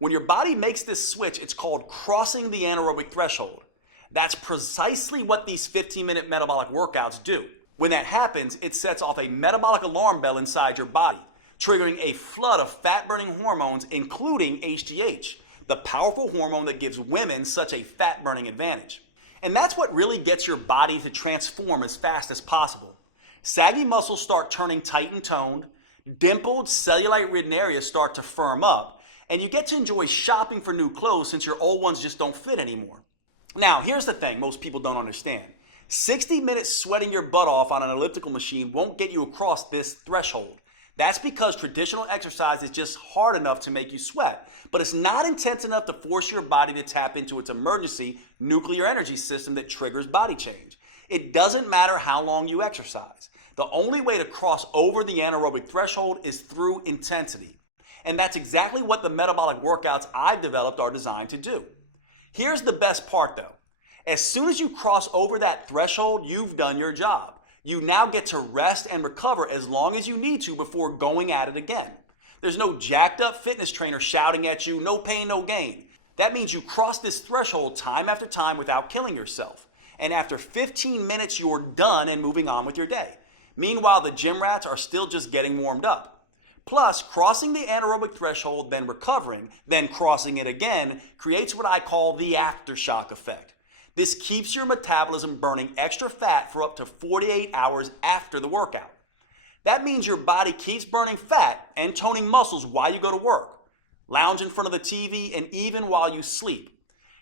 When your body makes this switch, it's called crossing the anaerobic threshold. That's precisely what these 15-minute metabolic workouts do. When that happens, it sets off a metabolic alarm bell inside your body, triggering a flood of fat-burning hormones, including HGH, the powerful hormone that gives women such a fat-burning advantage. And that's what really gets your body to transform as fast as possible. Saggy muscles start turning tight and toned, dimpled cellulite-ridden areas start to firm up, and you get to enjoy shopping for new clothes since your old ones just don't fit anymore. Now, here's the thing most people don't understand. 60 minutes sweating your butt off on an elliptical machine won't get you across this threshold. That's because traditional exercise is just hard enough to make you sweat, but it's not intense enough to force your body to tap into its emergency nuclear energy system that triggers body change. It doesn't matter how long you exercise. The only way to cross over the anaerobic threshold is through intensity. And that's exactly what the metabolic workouts I've developed are designed to do. Here's the best part though. As soon as you cross over that threshold, you've done your job. You now get to rest and recover as long as you need to before going at it again. There's no jacked up fitness trainer shouting at you, no pain, no gain. That means you cross this threshold time after time without killing yourself. And after 15 minutes, you're done and moving on with your day. Meanwhile, the gym rats are still just getting warmed up. Plus, crossing the anaerobic threshold, then recovering, then crossing it again, creates what I call the aftershock effect. This keeps your metabolism burning extra fat for up to 48 hours after the workout. That means your body keeps burning fat and toning muscles while you go to work, lounge in front of the TV, and even while you sleep.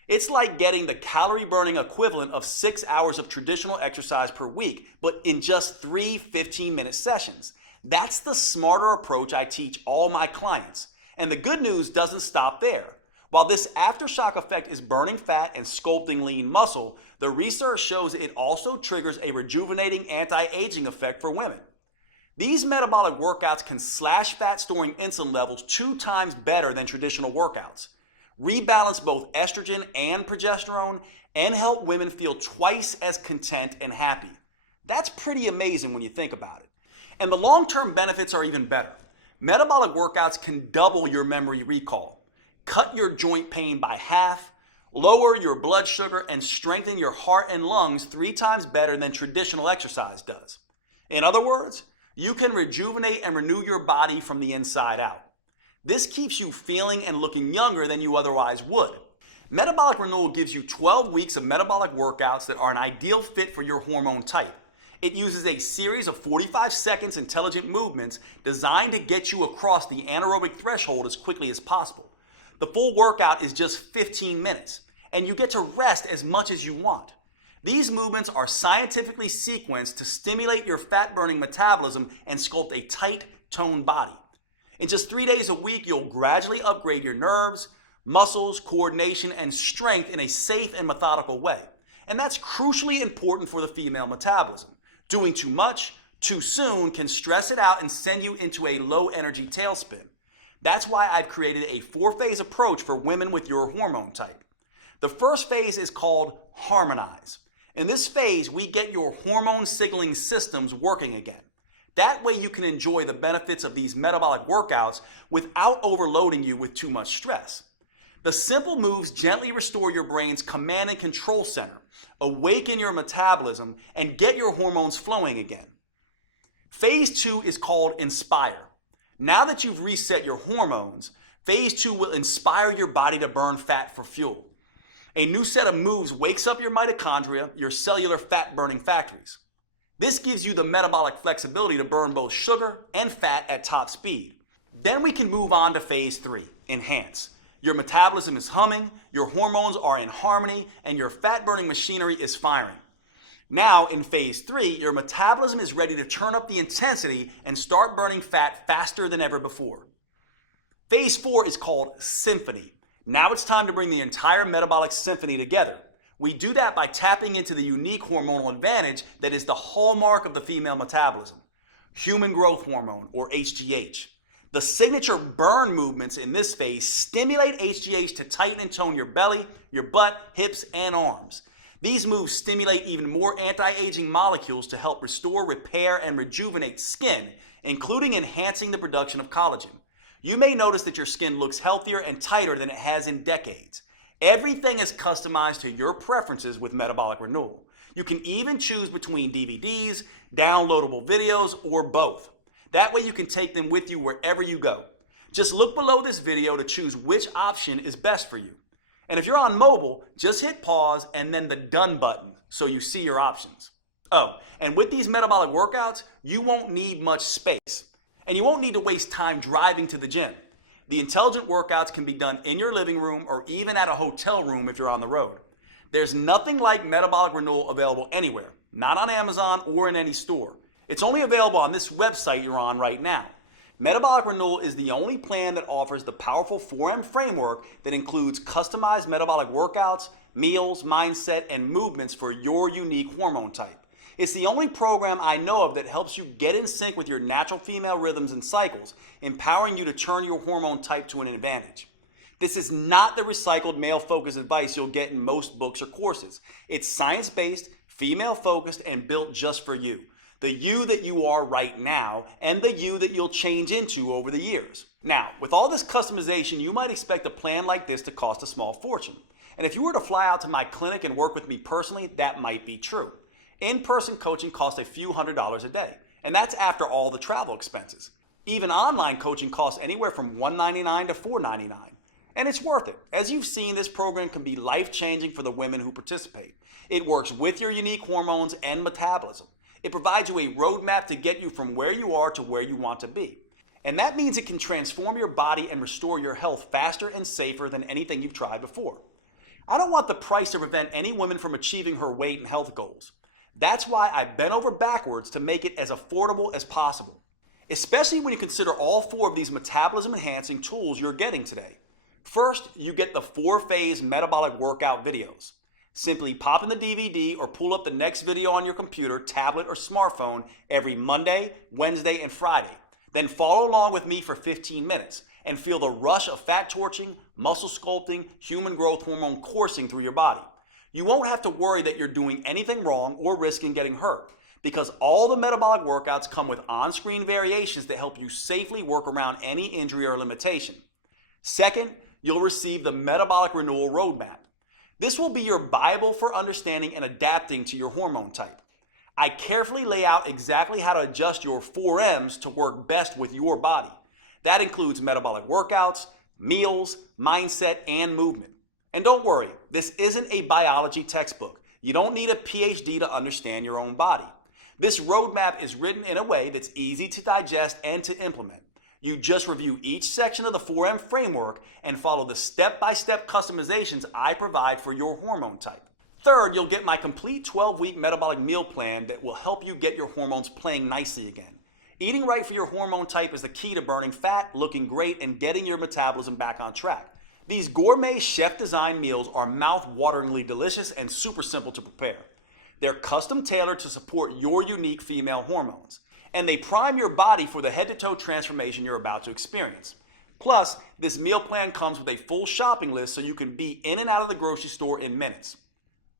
It's like getting the calorie burning equivalent of 6 hours of traditional exercise per week, but in just 3 15-minute sessions. That's the smarter approach I teach all my clients. And the good news doesn't stop there. While this aftershock effect is burning fat and sculpting lean muscle, the research shows it also triggers a rejuvenating anti-aging effect for women. These metabolic workouts can slash fat storing insulin levels 2 times better than traditional workouts, rebalance both estrogen and progesterone, and help women feel twice as content and happy. That's pretty amazing when you think about it. And the long-term benefits are even better. Metabolic workouts can double your memory recall, cut your joint pain by half, lower your blood sugar, and strengthen your heart and lungs 3 times better than traditional exercise does. In other words, you can rejuvenate and renew your body from the inside out. This keeps you feeling and looking younger than you otherwise would. Metabolic Renewal gives you 12 weeks of metabolic workouts that are an ideal fit for your hormone type. It uses a series of 45 seconds intelligent movements designed to get you across the anaerobic threshold as quickly as possible. The full workout is just 15 minutes, and you get to rest as much as you want. These movements are scientifically sequenced to stimulate your fat-burning metabolism and sculpt a tight, toned body. In just 3 days a week, you'll gradually upgrade your nerves, muscles, coordination, and strength in a safe and methodical way. And that's crucially important for the female metabolism. Doing too much, too soon can stress it out and send you into a low-energy tailspin. That's why I've created a 4-phase approach for women with your hormone type. The first phase is called Harmonize. In this phase, we get your hormone signaling systems working again. That way you can enjoy the benefits of these metabolic workouts without overloading you with too much stress. The simple moves gently restore your brain's command and control center, awaken your metabolism, and get your hormones flowing again. Phase 2 is called Inspire. Now that you've reset your hormones, phase 2 will inspire your body to burn fat for fuel. A new set of moves wakes up your mitochondria, your cellular fat-burning factories. This gives you the metabolic flexibility to burn both sugar and fat at top speed. Then we can move on to phase 3, Enhance. Your metabolism is humming, your hormones are in harmony, and your fat-burning machinery is firing. Now, in phase 3, your metabolism is ready to turn up the intensity and start burning fat faster than ever before. Phase 4 is called Symphony. Now it's time to bring the entire metabolic symphony together. We do that by tapping into the unique hormonal advantage that is the hallmark of the female metabolism, human growth hormone, or HGH. The signature burn movements in this phase stimulate HGH to tighten and tone your belly, your butt, hips, and arms. These moves stimulate even more anti-aging molecules to help restore, repair, and rejuvenate skin, including enhancing the production of collagen. You may notice that your skin looks healthier and tighter than it has in decades. Everything is customized to your preferences with Metabolic Renewal. You can even choose between DVDs, downloadable videos, or both. That way you can take them with you wherever you go. Just look below this video to choose which option is best for you. And if you're on mobile, just hit pause and then the done button so you see your options. Oh, and with these metabolic workouts, you won't need much space. And you won't need to waste time driving to the gym. The intelligent workouts can be done in your living room or even at a hotel room if you're on the road. There's nothing like Metabolic Renewal available anywhere, not on Amazon or in any store. It's only available on this website you're on right now. Metabolic Renewal is the only plan that offers the powerful 4M framework that includes customized metabolic workouts, meals, mindset, and movements for your unique hormone type. It's the only program I know of that helps you get in sync with your natural female rhythms and cycles, empowering you to turn your hormone type to an advantage. This is not the recycled male-focused advice you'll get in most books or courses. It's science-based, female-focused, and built just for you. The you that you are right now, and the you that you'll change into over the years. Now, with all this customization, you might expect a plan like this to cost a small fortune. And if you were to fly out to my clinic and work with me personally, that might be true. In-person coaching costs a few $100s a day, and that's after all the travel expenses. Even online coaching costs anywhere from $199 to $499. And it's worth it. As you've seen, this program can be life-changing for the women who participate. It works with your unique hormones and metabolism. It provides you a roadmap to get you from where you are to where you want to be. And that means it can transform your body and restore your health faster and safer than anything you've tried before. I don't want the price to prevent any woman from achieving her weight and health goals. That's why I bent over backwards to make it as affordable as possible, especially when you consider all 4 of these metabolism-enhancing tools you're getting today. First, you get the 4-phase metabolic workout videos. Simply pop in the DVD or pull up the next video on your computer, tablet, or smartphone every Monday, Wednesday, and Friday. Then follow along with me for 15 minutes and feel the rush of fat torching, muscle sculpting, human growth hormone coursing through your body. You won't have to worry that you're doing anything wrong or risking getting hurt, because all the metabolic workouts come with on-screen variations that help you safely work around any injury or limitation. Second, you'll receive the Metabolic Renewal Roadmap. This will be your Bible for understanding and adapting to your hormone type. I carefully lay out exactly how to adjust your 4Ms to work best with your body. That includes metabolic workouts, meals, mindset, and movement. And don't worry, this isn't a biology textbook. You don't need a PhD to understand your own body. This roadmap is written in a way that's easy to digest and to implement. You just review each section of the 4M framework and follow the step-by-step customizations I provide for your hormone type. Third, you'll get my complete 12-week metabolic meal plan that will help you get your hormones playing nicely again. Eating right for your hormone type is the key to burning fat, looking great, and getting your metabolism back on track. These gourmet chef-designed meals are mouth-wateringly delicious and super simple to prepare. They're custom-tailored to support your unique female hormones, and they prime your body for the head-to-toe transformation you're about to experience. Plus, this meal plan comes with a full shopping list so you can be in and out of the grocery store in minutes.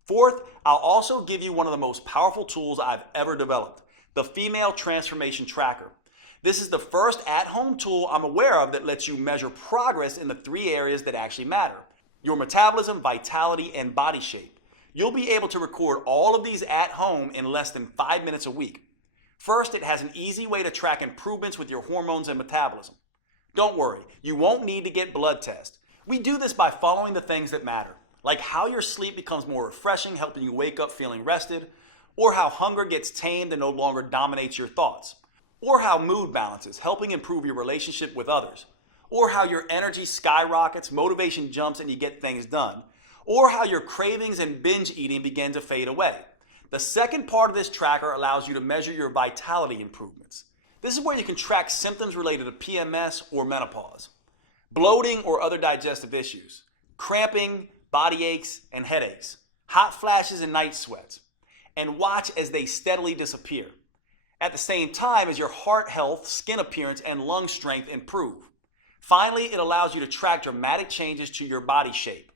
Fourth, I'll also give you one of the most powerful tools I've ever developed, the Female Transformation Tracker. This is the first at-home tool I'm aware of that lets you measure progress in the 3 areas that actually matter: your metabolism, vitality, and body shape. You'll be able to record all of these at home in less than 5 minutes a week. First, it has an easy way to track improvements with your hormones and metabolism. Don't worry, you won't need to get blood tests. We do this by following the things that matter, like how your sleep becomes more refreshing, helping you wake up feeling rested, or how hunger gets tamed and no longer dominates your thoughts, or how mood balances, helping improve your relationship with others, or how your energy skyrockets, motivation jumps, and you get things done, or how your cravings and binge eating begin to fade away. The second part of this tracker allows you to measure your vitality improvements. This is where you can track symptoms related to PMS or menopause, bloating or other digestive issues, cramping, body aches and headaches, hot flashes and night sweats, and watch as they steadily disappear. At the same time as your heart health, skin appearance, and lung strength improve. Finally, it allows you to track dramatic changes to your body shape.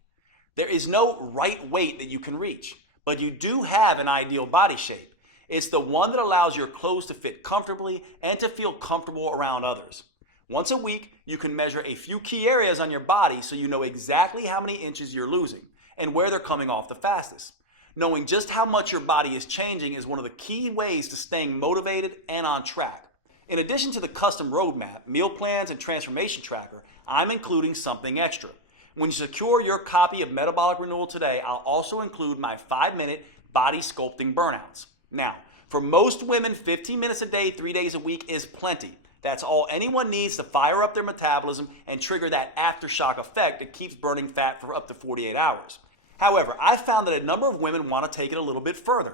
There is no right weight that you can reach, but you do have an ideal body shape. It's the one that allows your clothes to fit comfortably and to feel comfortable around others. Once a week, you can measure a few key areas on your body so you know exactly how many inches you're losing and where they're coming off the fastest. Knowing just how much your body is changing is one of the key ways to staying motivated and on track. In addition to the custom roadmap, meal plans, and transformation tracker, I'm including something extra. When you secure your copy of Metabolic Renewal today, I'll also include my 5-minute body sculpting burnouts. Now, for most women, 15 minutes a day, 3 days a week is plenty. That's all anyone needs to fire up their metabolism and trigger that aftershock effect that keeps burning fat for up to 48 hours. However, I've found that a number of women want to take it a little bit further.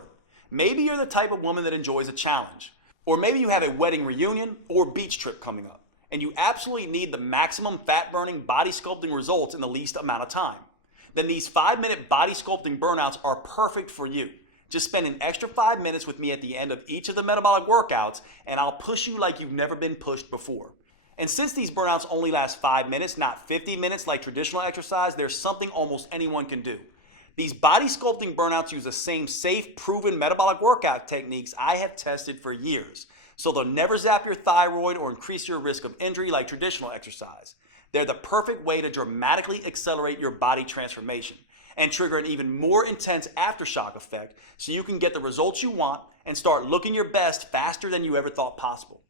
Maybe you're the type of woman that enjoys a challenge. Or maybe you have a wedding reunion or beach trip coming up, and you absolutely need the maximum fat-burning body sculpting results in the least amount of time. Then these 5-minute body sculpting burnouts are perfect for you. Just spend an extra 5 minutes with me at the end of each of the metabolic workouts, and I'll push you like you've never been pushed before. And since these burnouts only last 5 minutes, not 50 minutes like traditional exercise, there's something almost anyone can do. These body sculpting burnouts use the same safe, proven metabolic workout techniques I have tested for years. So they'll never zap your thyroid or increase your risk of injury like traditional exercise. They're the perfect way to dramatically accelerate your body transformation and trigger an even more intense aftershock effect so you can get the results you want and start looking your best faster than you ever thought possible.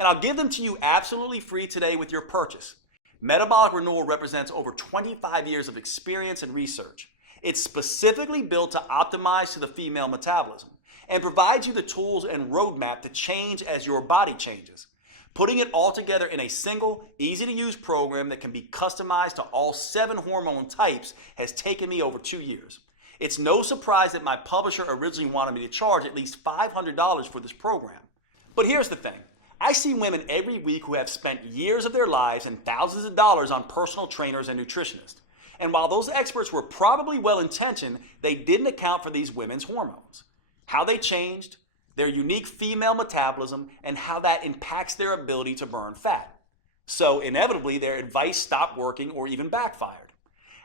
And I'll give them to you absolutely free today with your purchase. Metabolic Renewal represents over 25 years of experience and research. It's specifically built to optimize to the female metabolism and provides you the tools and roadmap to change as your body changes. Putting it all together in a single, easy-to-use program that can be customized to all 7 hormone types has taken me over 2 years. It's no surprise that my publisher originally wanted me to charge at least $500 for this program. But here's the thing. I see women every week who have spent years of their lives and thousands of dollars on personal trainers and nutritionists. And while those experts were probably well-intentioned, they didn't account for these women's hormones, how they changed, their unique female metabolism, and how that impacts their ability to burn fat. So inevitably, their advice stopped working or even backfired.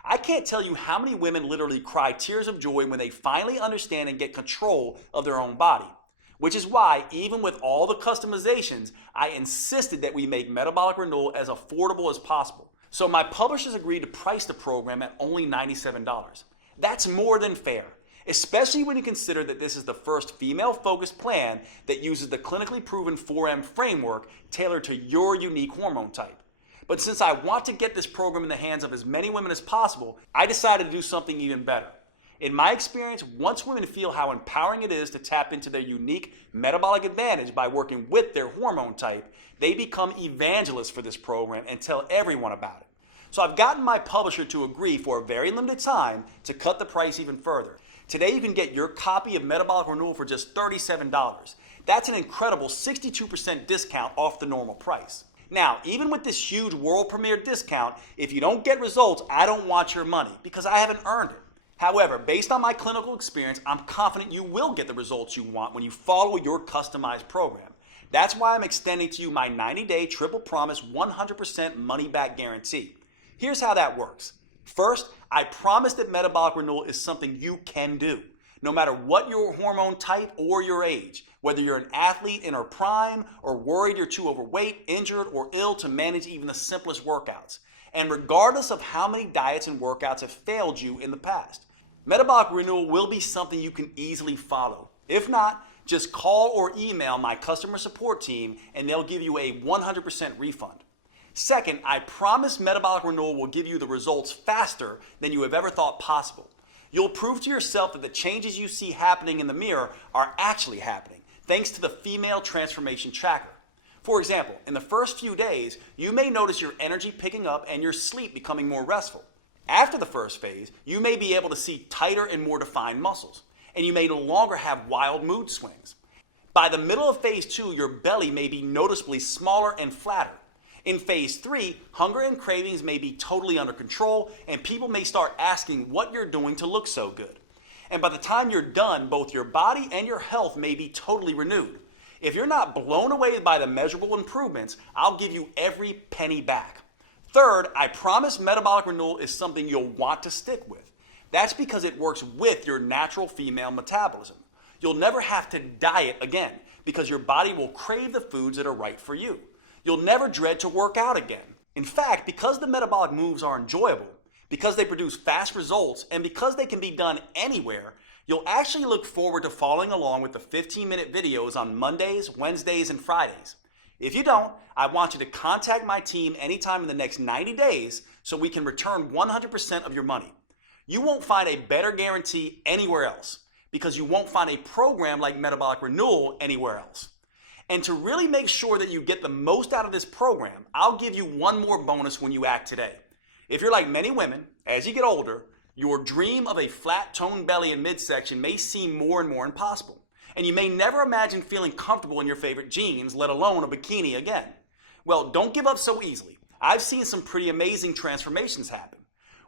I can't tell you how many women literally cry tears of joy when they finally understand and get control of their own body. Which is why, even with all the customizations, I insisted that we make Metabolic Renewal as affordable as possible. So my publishers agreed to price the program at only $97. That's more than fair, especially when you consider that this is the first female-focused plan that uses the clinically proven 4M framework tailored to your unique hormone type. But since I want to get this program in the hands of as many women as possible, I decided to do something even better. In my experience, once women feel how empowering it is to tap into their unique metabolic advantage by working with their hormone type, they become evangelists for this program and tell everyone about it. So I've gotten my publisher to agree for a very limited time to cut the price even further. Today you can get your copy of Metabolic Renewal for just $37. That's an incredible 62% discount off the normal price. Now, even with this huge world premiere discount, if you don't get results, I don't want your money because I haven't earned it. However, based on my clinical experience, I'm confident you will get the results you want when you follow your customized program. That's why I'm extending to you my 90-day triple promise 100% money-back guarantee. Here's how that works. First, I promise that Metabolic Renewal is something you can do, no matter what your hormone type or your age, whether you're an athlete in her prime or worried you're too overweight, injured, or ill to manage even the simplest workouts, and regardless of how many diets and workouts have failed you in the past. Metabolic Renewal will be something you can easily follow. If not, just call or email my customer support team and they'll give you a 100% refund. Second, I promise Metabolic Renewal will give you the results faster than you have ever thought possible. You'll prove to yourself that the changes you see happening in the mirror are actually happening, thanks to the Female Transformation Tracker. For example, in the first few days, you may notice your energy picking up and your sleep becoming more restful. After the first phase, you may be able to see tighter and more defined muscles, and you may no longer have wild mood swings. By the middle of phase 2, your belly may be noticeably smaller and flatter. In phase 3, hunger and cravings may be totally under control, and people may start asking what you're doing to look so good. And by the time you're done, both your body and your health may be totally renewed. If you're not blown away by the measurable improvements, I'll give you every penny back. Third, I promise Metabolic Renewal is something you'll want to stick with. That's because it works with your natural female metabolism. You'll never have to diet again because your body will crave the foods that are right for you. You'll never dread to work out again. In fact, because the metabolic moves are enjoyable, because they produce fast results, and because they can be done anywhere, you'll actually look forward to following along with the 15-minute videos on Mondays, Wednesdays, and Fridays. If you don't, I want you to contact my team anytime in the next 90 days so we can return 100% of your money. You won't find a better guarantee anywhere else because you won't find a program like Metabolic Renewal anywhere else. And to really make sure that you get the most out of this program, I'll give you one more bonus when you act today. If you're like many women, as you get older, Your dream of a flat toned belly and midsection may seem more and more impossible, and you may never imagine feeling comfortable in your favorite jeans, let alone a bikini again. Well, don't give up so easily. I've seen some pretty amazing transformations happen.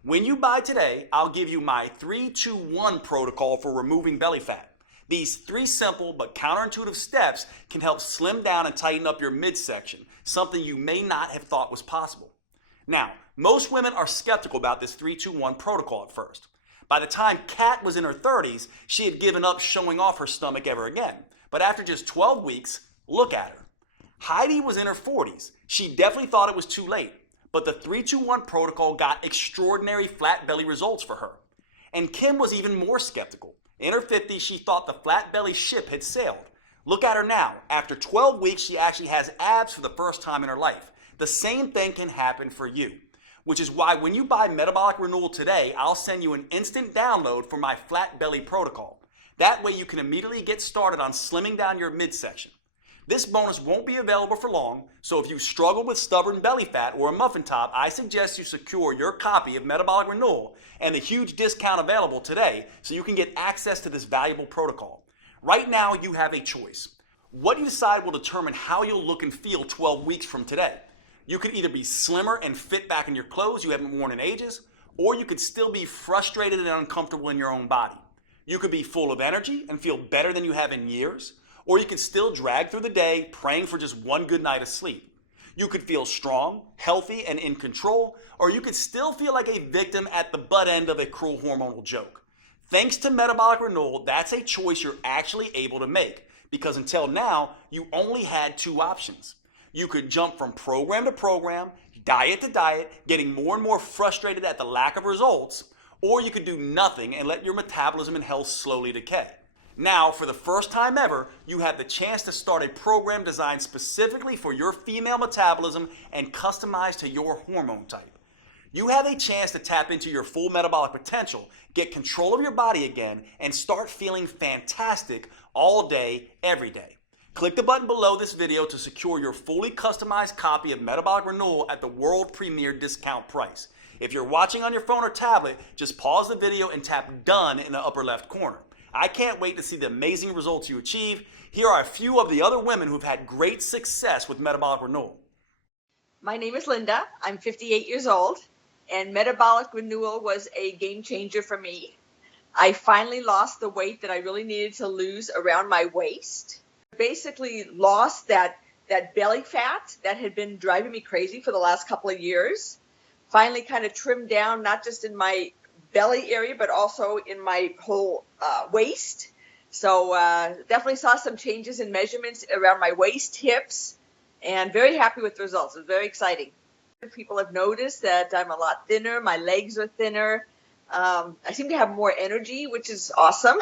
When you buy today, I'll give you my 3-2-1 protocol for removing belly fat. These 3 simple but counterintuitive steps can help slim down and tighten up your midsection, something you may not have thought was possible. Now, most women are skeptical about this 3-2-1 protocol at first. By the time Kat was in her 30s, she had given up showing off her stomach ever again. But after just 12 weeks, look at her. Heidi was in her 40s. She definitely thought it was too late. But the 3-2-1 protocol got extraordinary flat belly results for her. And Kim was even more skeptical. In her 50s, she thought the flat belly ship had sailed. Look at her now. After 12 weeks, she actually has abs for the first time in her life. The same thing can happen for you, which is why when you buy Metabolic Renewal today, I'll send you an instant download for my flat belly protocol. That way you can immediately get started on slimming down your midsection. This bonus won't be available for long, so if you struggle with stubborn belly fat or a muffin top, I suggest you secure your copy of Metabolic Renewal and the huge discount available today so you can get access to this valuable protocol. Right now, you have a choice. What you decide will determine how you'll look and feel 12 weeks from today. You could either be slimmer and fit back in your clothes you haven't worn in ages, or you could still be frustrated and uncomfortable in your own body. You could be full of energy and feel better than you have in years, or you could still drag through the day praying for just one good night of sleep. You could feel strong, healthy, and in control, or you could still feel like a victim at the butt end of a cruel hormonal joke. Thanks to Metabolic Renewal, that's a choice you're actually able to make, because until now, you only had 2 options. You could jump from program to program, diet to diet, getting more and more frustrated at the lack of results, or you could do nothing and let your metabolism and health slowly decay. Now, for the first time ever, you have the chance to start a program designed specifically for your female metabolism and customized to your hormone type. You have a chance to tap into your full metabolic potential, get control of your body again, and start feeling fantastic all day, every day. Click the button below this video to secure your fully customized copy of Metabolic Renewal at the world premiere discount price. If you're watching on your phone or tablet, just pause the video and tap Done in the upper left corner. I can't wait to see the amazing results you achieve. Here are a few of the other women who've had great success with Metabolic Renewal. My name is Linda. I'm 58 years old, and Metabolic Renewal was a game changer for me. I finally lost the weight that I really needed to lose around my waist. Basically lost that belly fat that had been driving me crazy for the last couple of years. Finally kind of trimmed down, not just in my belly area, but also in my whole waist. So definitely saw some changes in measurements around my waist, hips, and very happy with the results. It was very exciting. People have noticed that I'm a lot thinner. My legs are thinner. I seem to have more energy, which is awesome.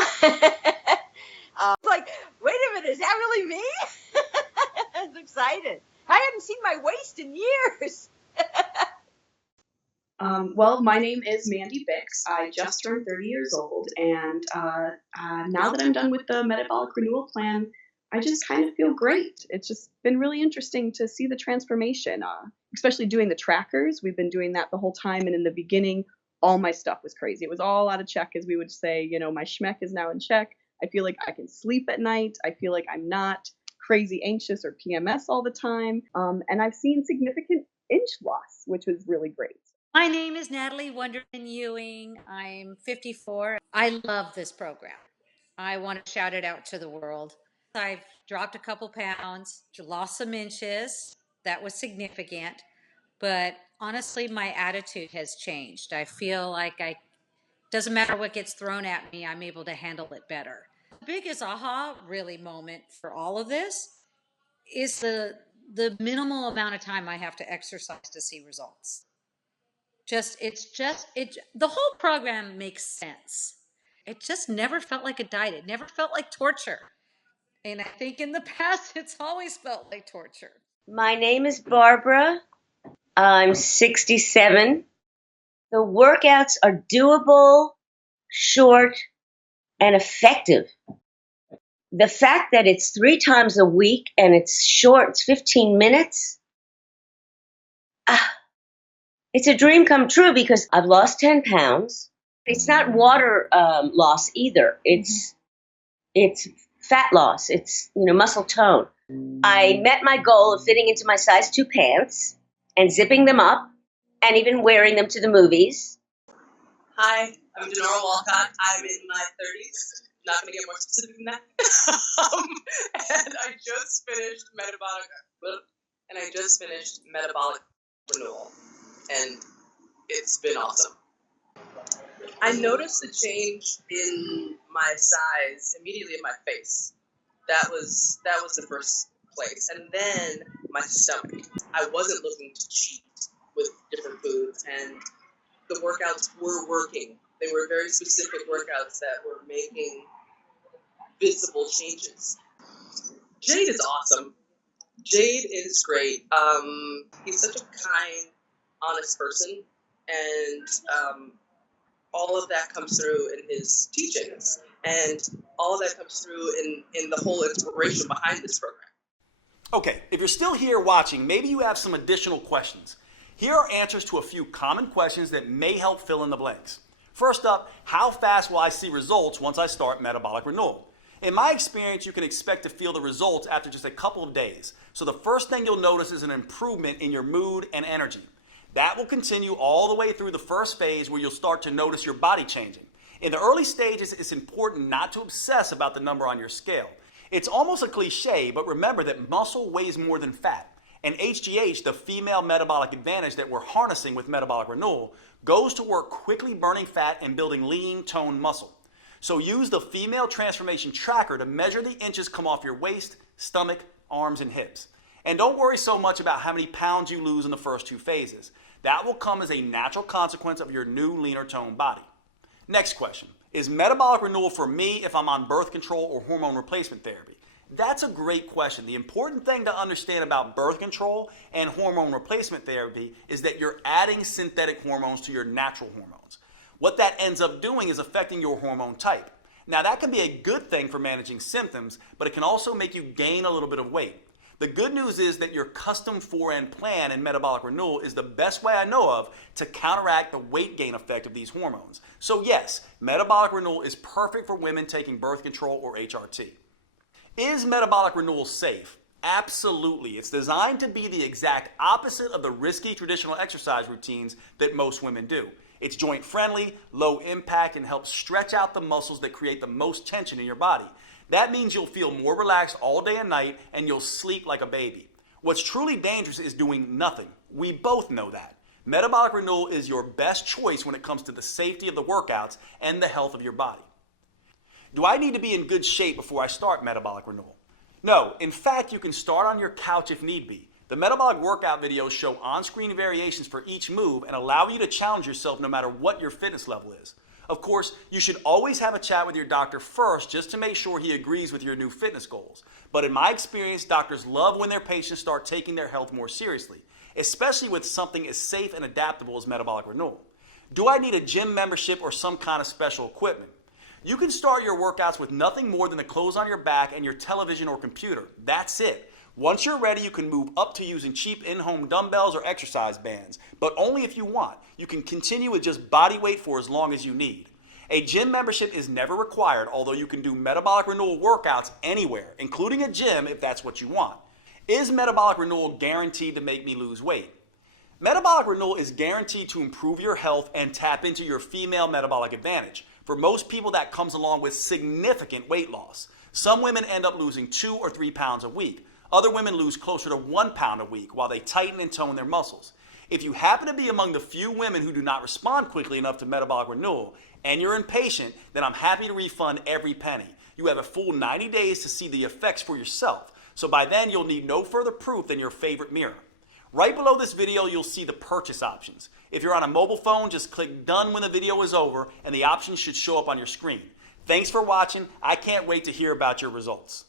Like, wait a minute, is that really me? I was excited. I hadn't seen my waist in years. Well, my name is Mandy Bix. I just turned 30 years old, and now that I'm done with the Metabolic Renewal plan, I just kind of feel great. It's just been really interesting to see the transformation, especially doing the trackers. We've been doing that the whole time, and in the beginning, all my stuff was crazy. It was all out of check, as we would say. You know, my schmeck is now in check. I feel like I can sleep at night. I feel like I'm not crazy anxious or PMS all the time, and I've seen significant inch loss, which was really great. My name is Natalie Wonderman Ewing. I'm 54. I love this program. I want to shout it out to the world. I've dropped a couple pounds, lost some inches. That was significant. But honestly, my attitude has changed. I feel like doesn't matter what gets thrown at me, I'm able to handle it better. The biggest aha really moment for all of this is the minimal amount of time I have to exercise to see results. The whole program makes sense. It just never felt like a diet. It never felt like torture. And I think in the past, it's always felt like torture. My name is Barbara. I'm 67. The workouts are doable, short, and effective. The fact that it's 3 times a week and it's short, it's 15 minutes, it's a dream come true because I've lost 10 pounds. It's not water loss either. It's fat loss. It's muscle tone. I met my goal of fitting into my size 2 pants and zipping them up and even wearing them to the movies. Hi, I'm Denora Walcott. I'm in my 30s. Not going to get more specific than that. And I just finished metabolic renewal, and it's been awesome. I noticed the change in my size immediately in my face. That was the first place, and then my stomach. I wasn't looking to cheat with different foods, and the workouts were working. They were very specific workouts that were making visible changes. Jade is awesome. Jade is great. He's such a kind, honest person, and all of that comes through in his teachings, and all of that comes through in the whole inspiration behind this program. Okay, if you're still here watching, maybe you have some additional questions. Here are answers to a few common questions that may help fill in the blanks. First up, how fast will I see results once I start metabolic renewal? In my experience, you can expect to feel the results after just a couple of days. So the first thing you'll notice is an improvement in your mood and energy. That will continue all the way through the first phase where you'll start to notice your body changing. In the early stages, it's important not to obsess about the number on your scale. It's almost a cliche, but remember that muscle weighs more than fat. And HGH, the female metabolic advantage that we're harnessing with metabolic renewal, goes to work quickly burning fat and building lean, toned muscle. So use the female transformation tracker to measure the inches come off your waist, stomach, arms, and hips. And don't worry so much about how many pounds you lose in the first 2 phases. That will come as a natural consequence of your new, leaner toned body. Next question. Is metabolic renewal for me if I'm on birth control or hormone replacement therapy? That's a great question. The important thing to understand about birth control and hormone replacement therapy is that you're adding synthetic hormones to your natural hormones. What that ends up doing is affecting your hormone type. Now, that can be a good thing for managing symptoms, but it can also make you gain a little bit of weight. The good news is that your custom 4N plan in metabolic renewal is the best way I know of to counteract the weight gain effect of these hormones. So yes, metabolic renewal is perfect for women taking birth control or HRT. Is metabolic renewal safe? Absolutely. It's designed to be the exact opposite of the risky traditional exercise routines that most women do. It's joint friendly, low impact, and helps stretch out the muscles that create the most tension in your body. That means you'll feel more relaxed all day and night, and you'll sleep like a baby. What's truly dangerous is doing nothing. We both know that. Metabolic renewal is your best choice when it comes to the safety of the workouts and the health of your body. Do I need to be in good shape before I start metabolic renewal? No, in fact, you can start on your couch if need be. The metabolic workout videos show on-screen variations for each move and allow you to challenge yourself no matter what your fitness level is. Of course, you should always have a chat with your doctor first just to make sure he agrees with your new fitness goals. But in my experience, doctors love when their patients start taking their health more seriously, especially with something as safe and adaptable as metabolic renewal. Do I need a gym membership or some kind of special equipment? You can start your workouts with nothing more than the clothes on your back and your television or computer. That's it. Once you're ready, you can move up to using cheap in-home dumbbells or exercise bands, but only if you want. You can continue with just body weight for as long as you need. A gym membership is never required, although you can do metabolic renewal workouts anywhere, including a gym if that's what you want. Is metabolic renewal guaranteed to make me lose weight? Metabolic renewal is guaranteed to improve your health and tap into your female metabolic advantage. For most people, that comes along with significant weight loss. Some women end up losing 2 or 3 pounds a week. Other women lose closer to 1 pound a week while they tighten and tone their muscles. If you happen to be among the few women who do not respond quickly enough to metabolic renewal and you're impatient, then I'm happy to refund every penny. You have a full 90 days to see the effects for yourself. So by then, you'll need no further proof than your favorite mirror. Right below this video, you'll see the purchase options. If you're on a mobile phone, just click done when the video is over and the options should show up on your screen. Thanks for watching. I can't wait to hear about your results.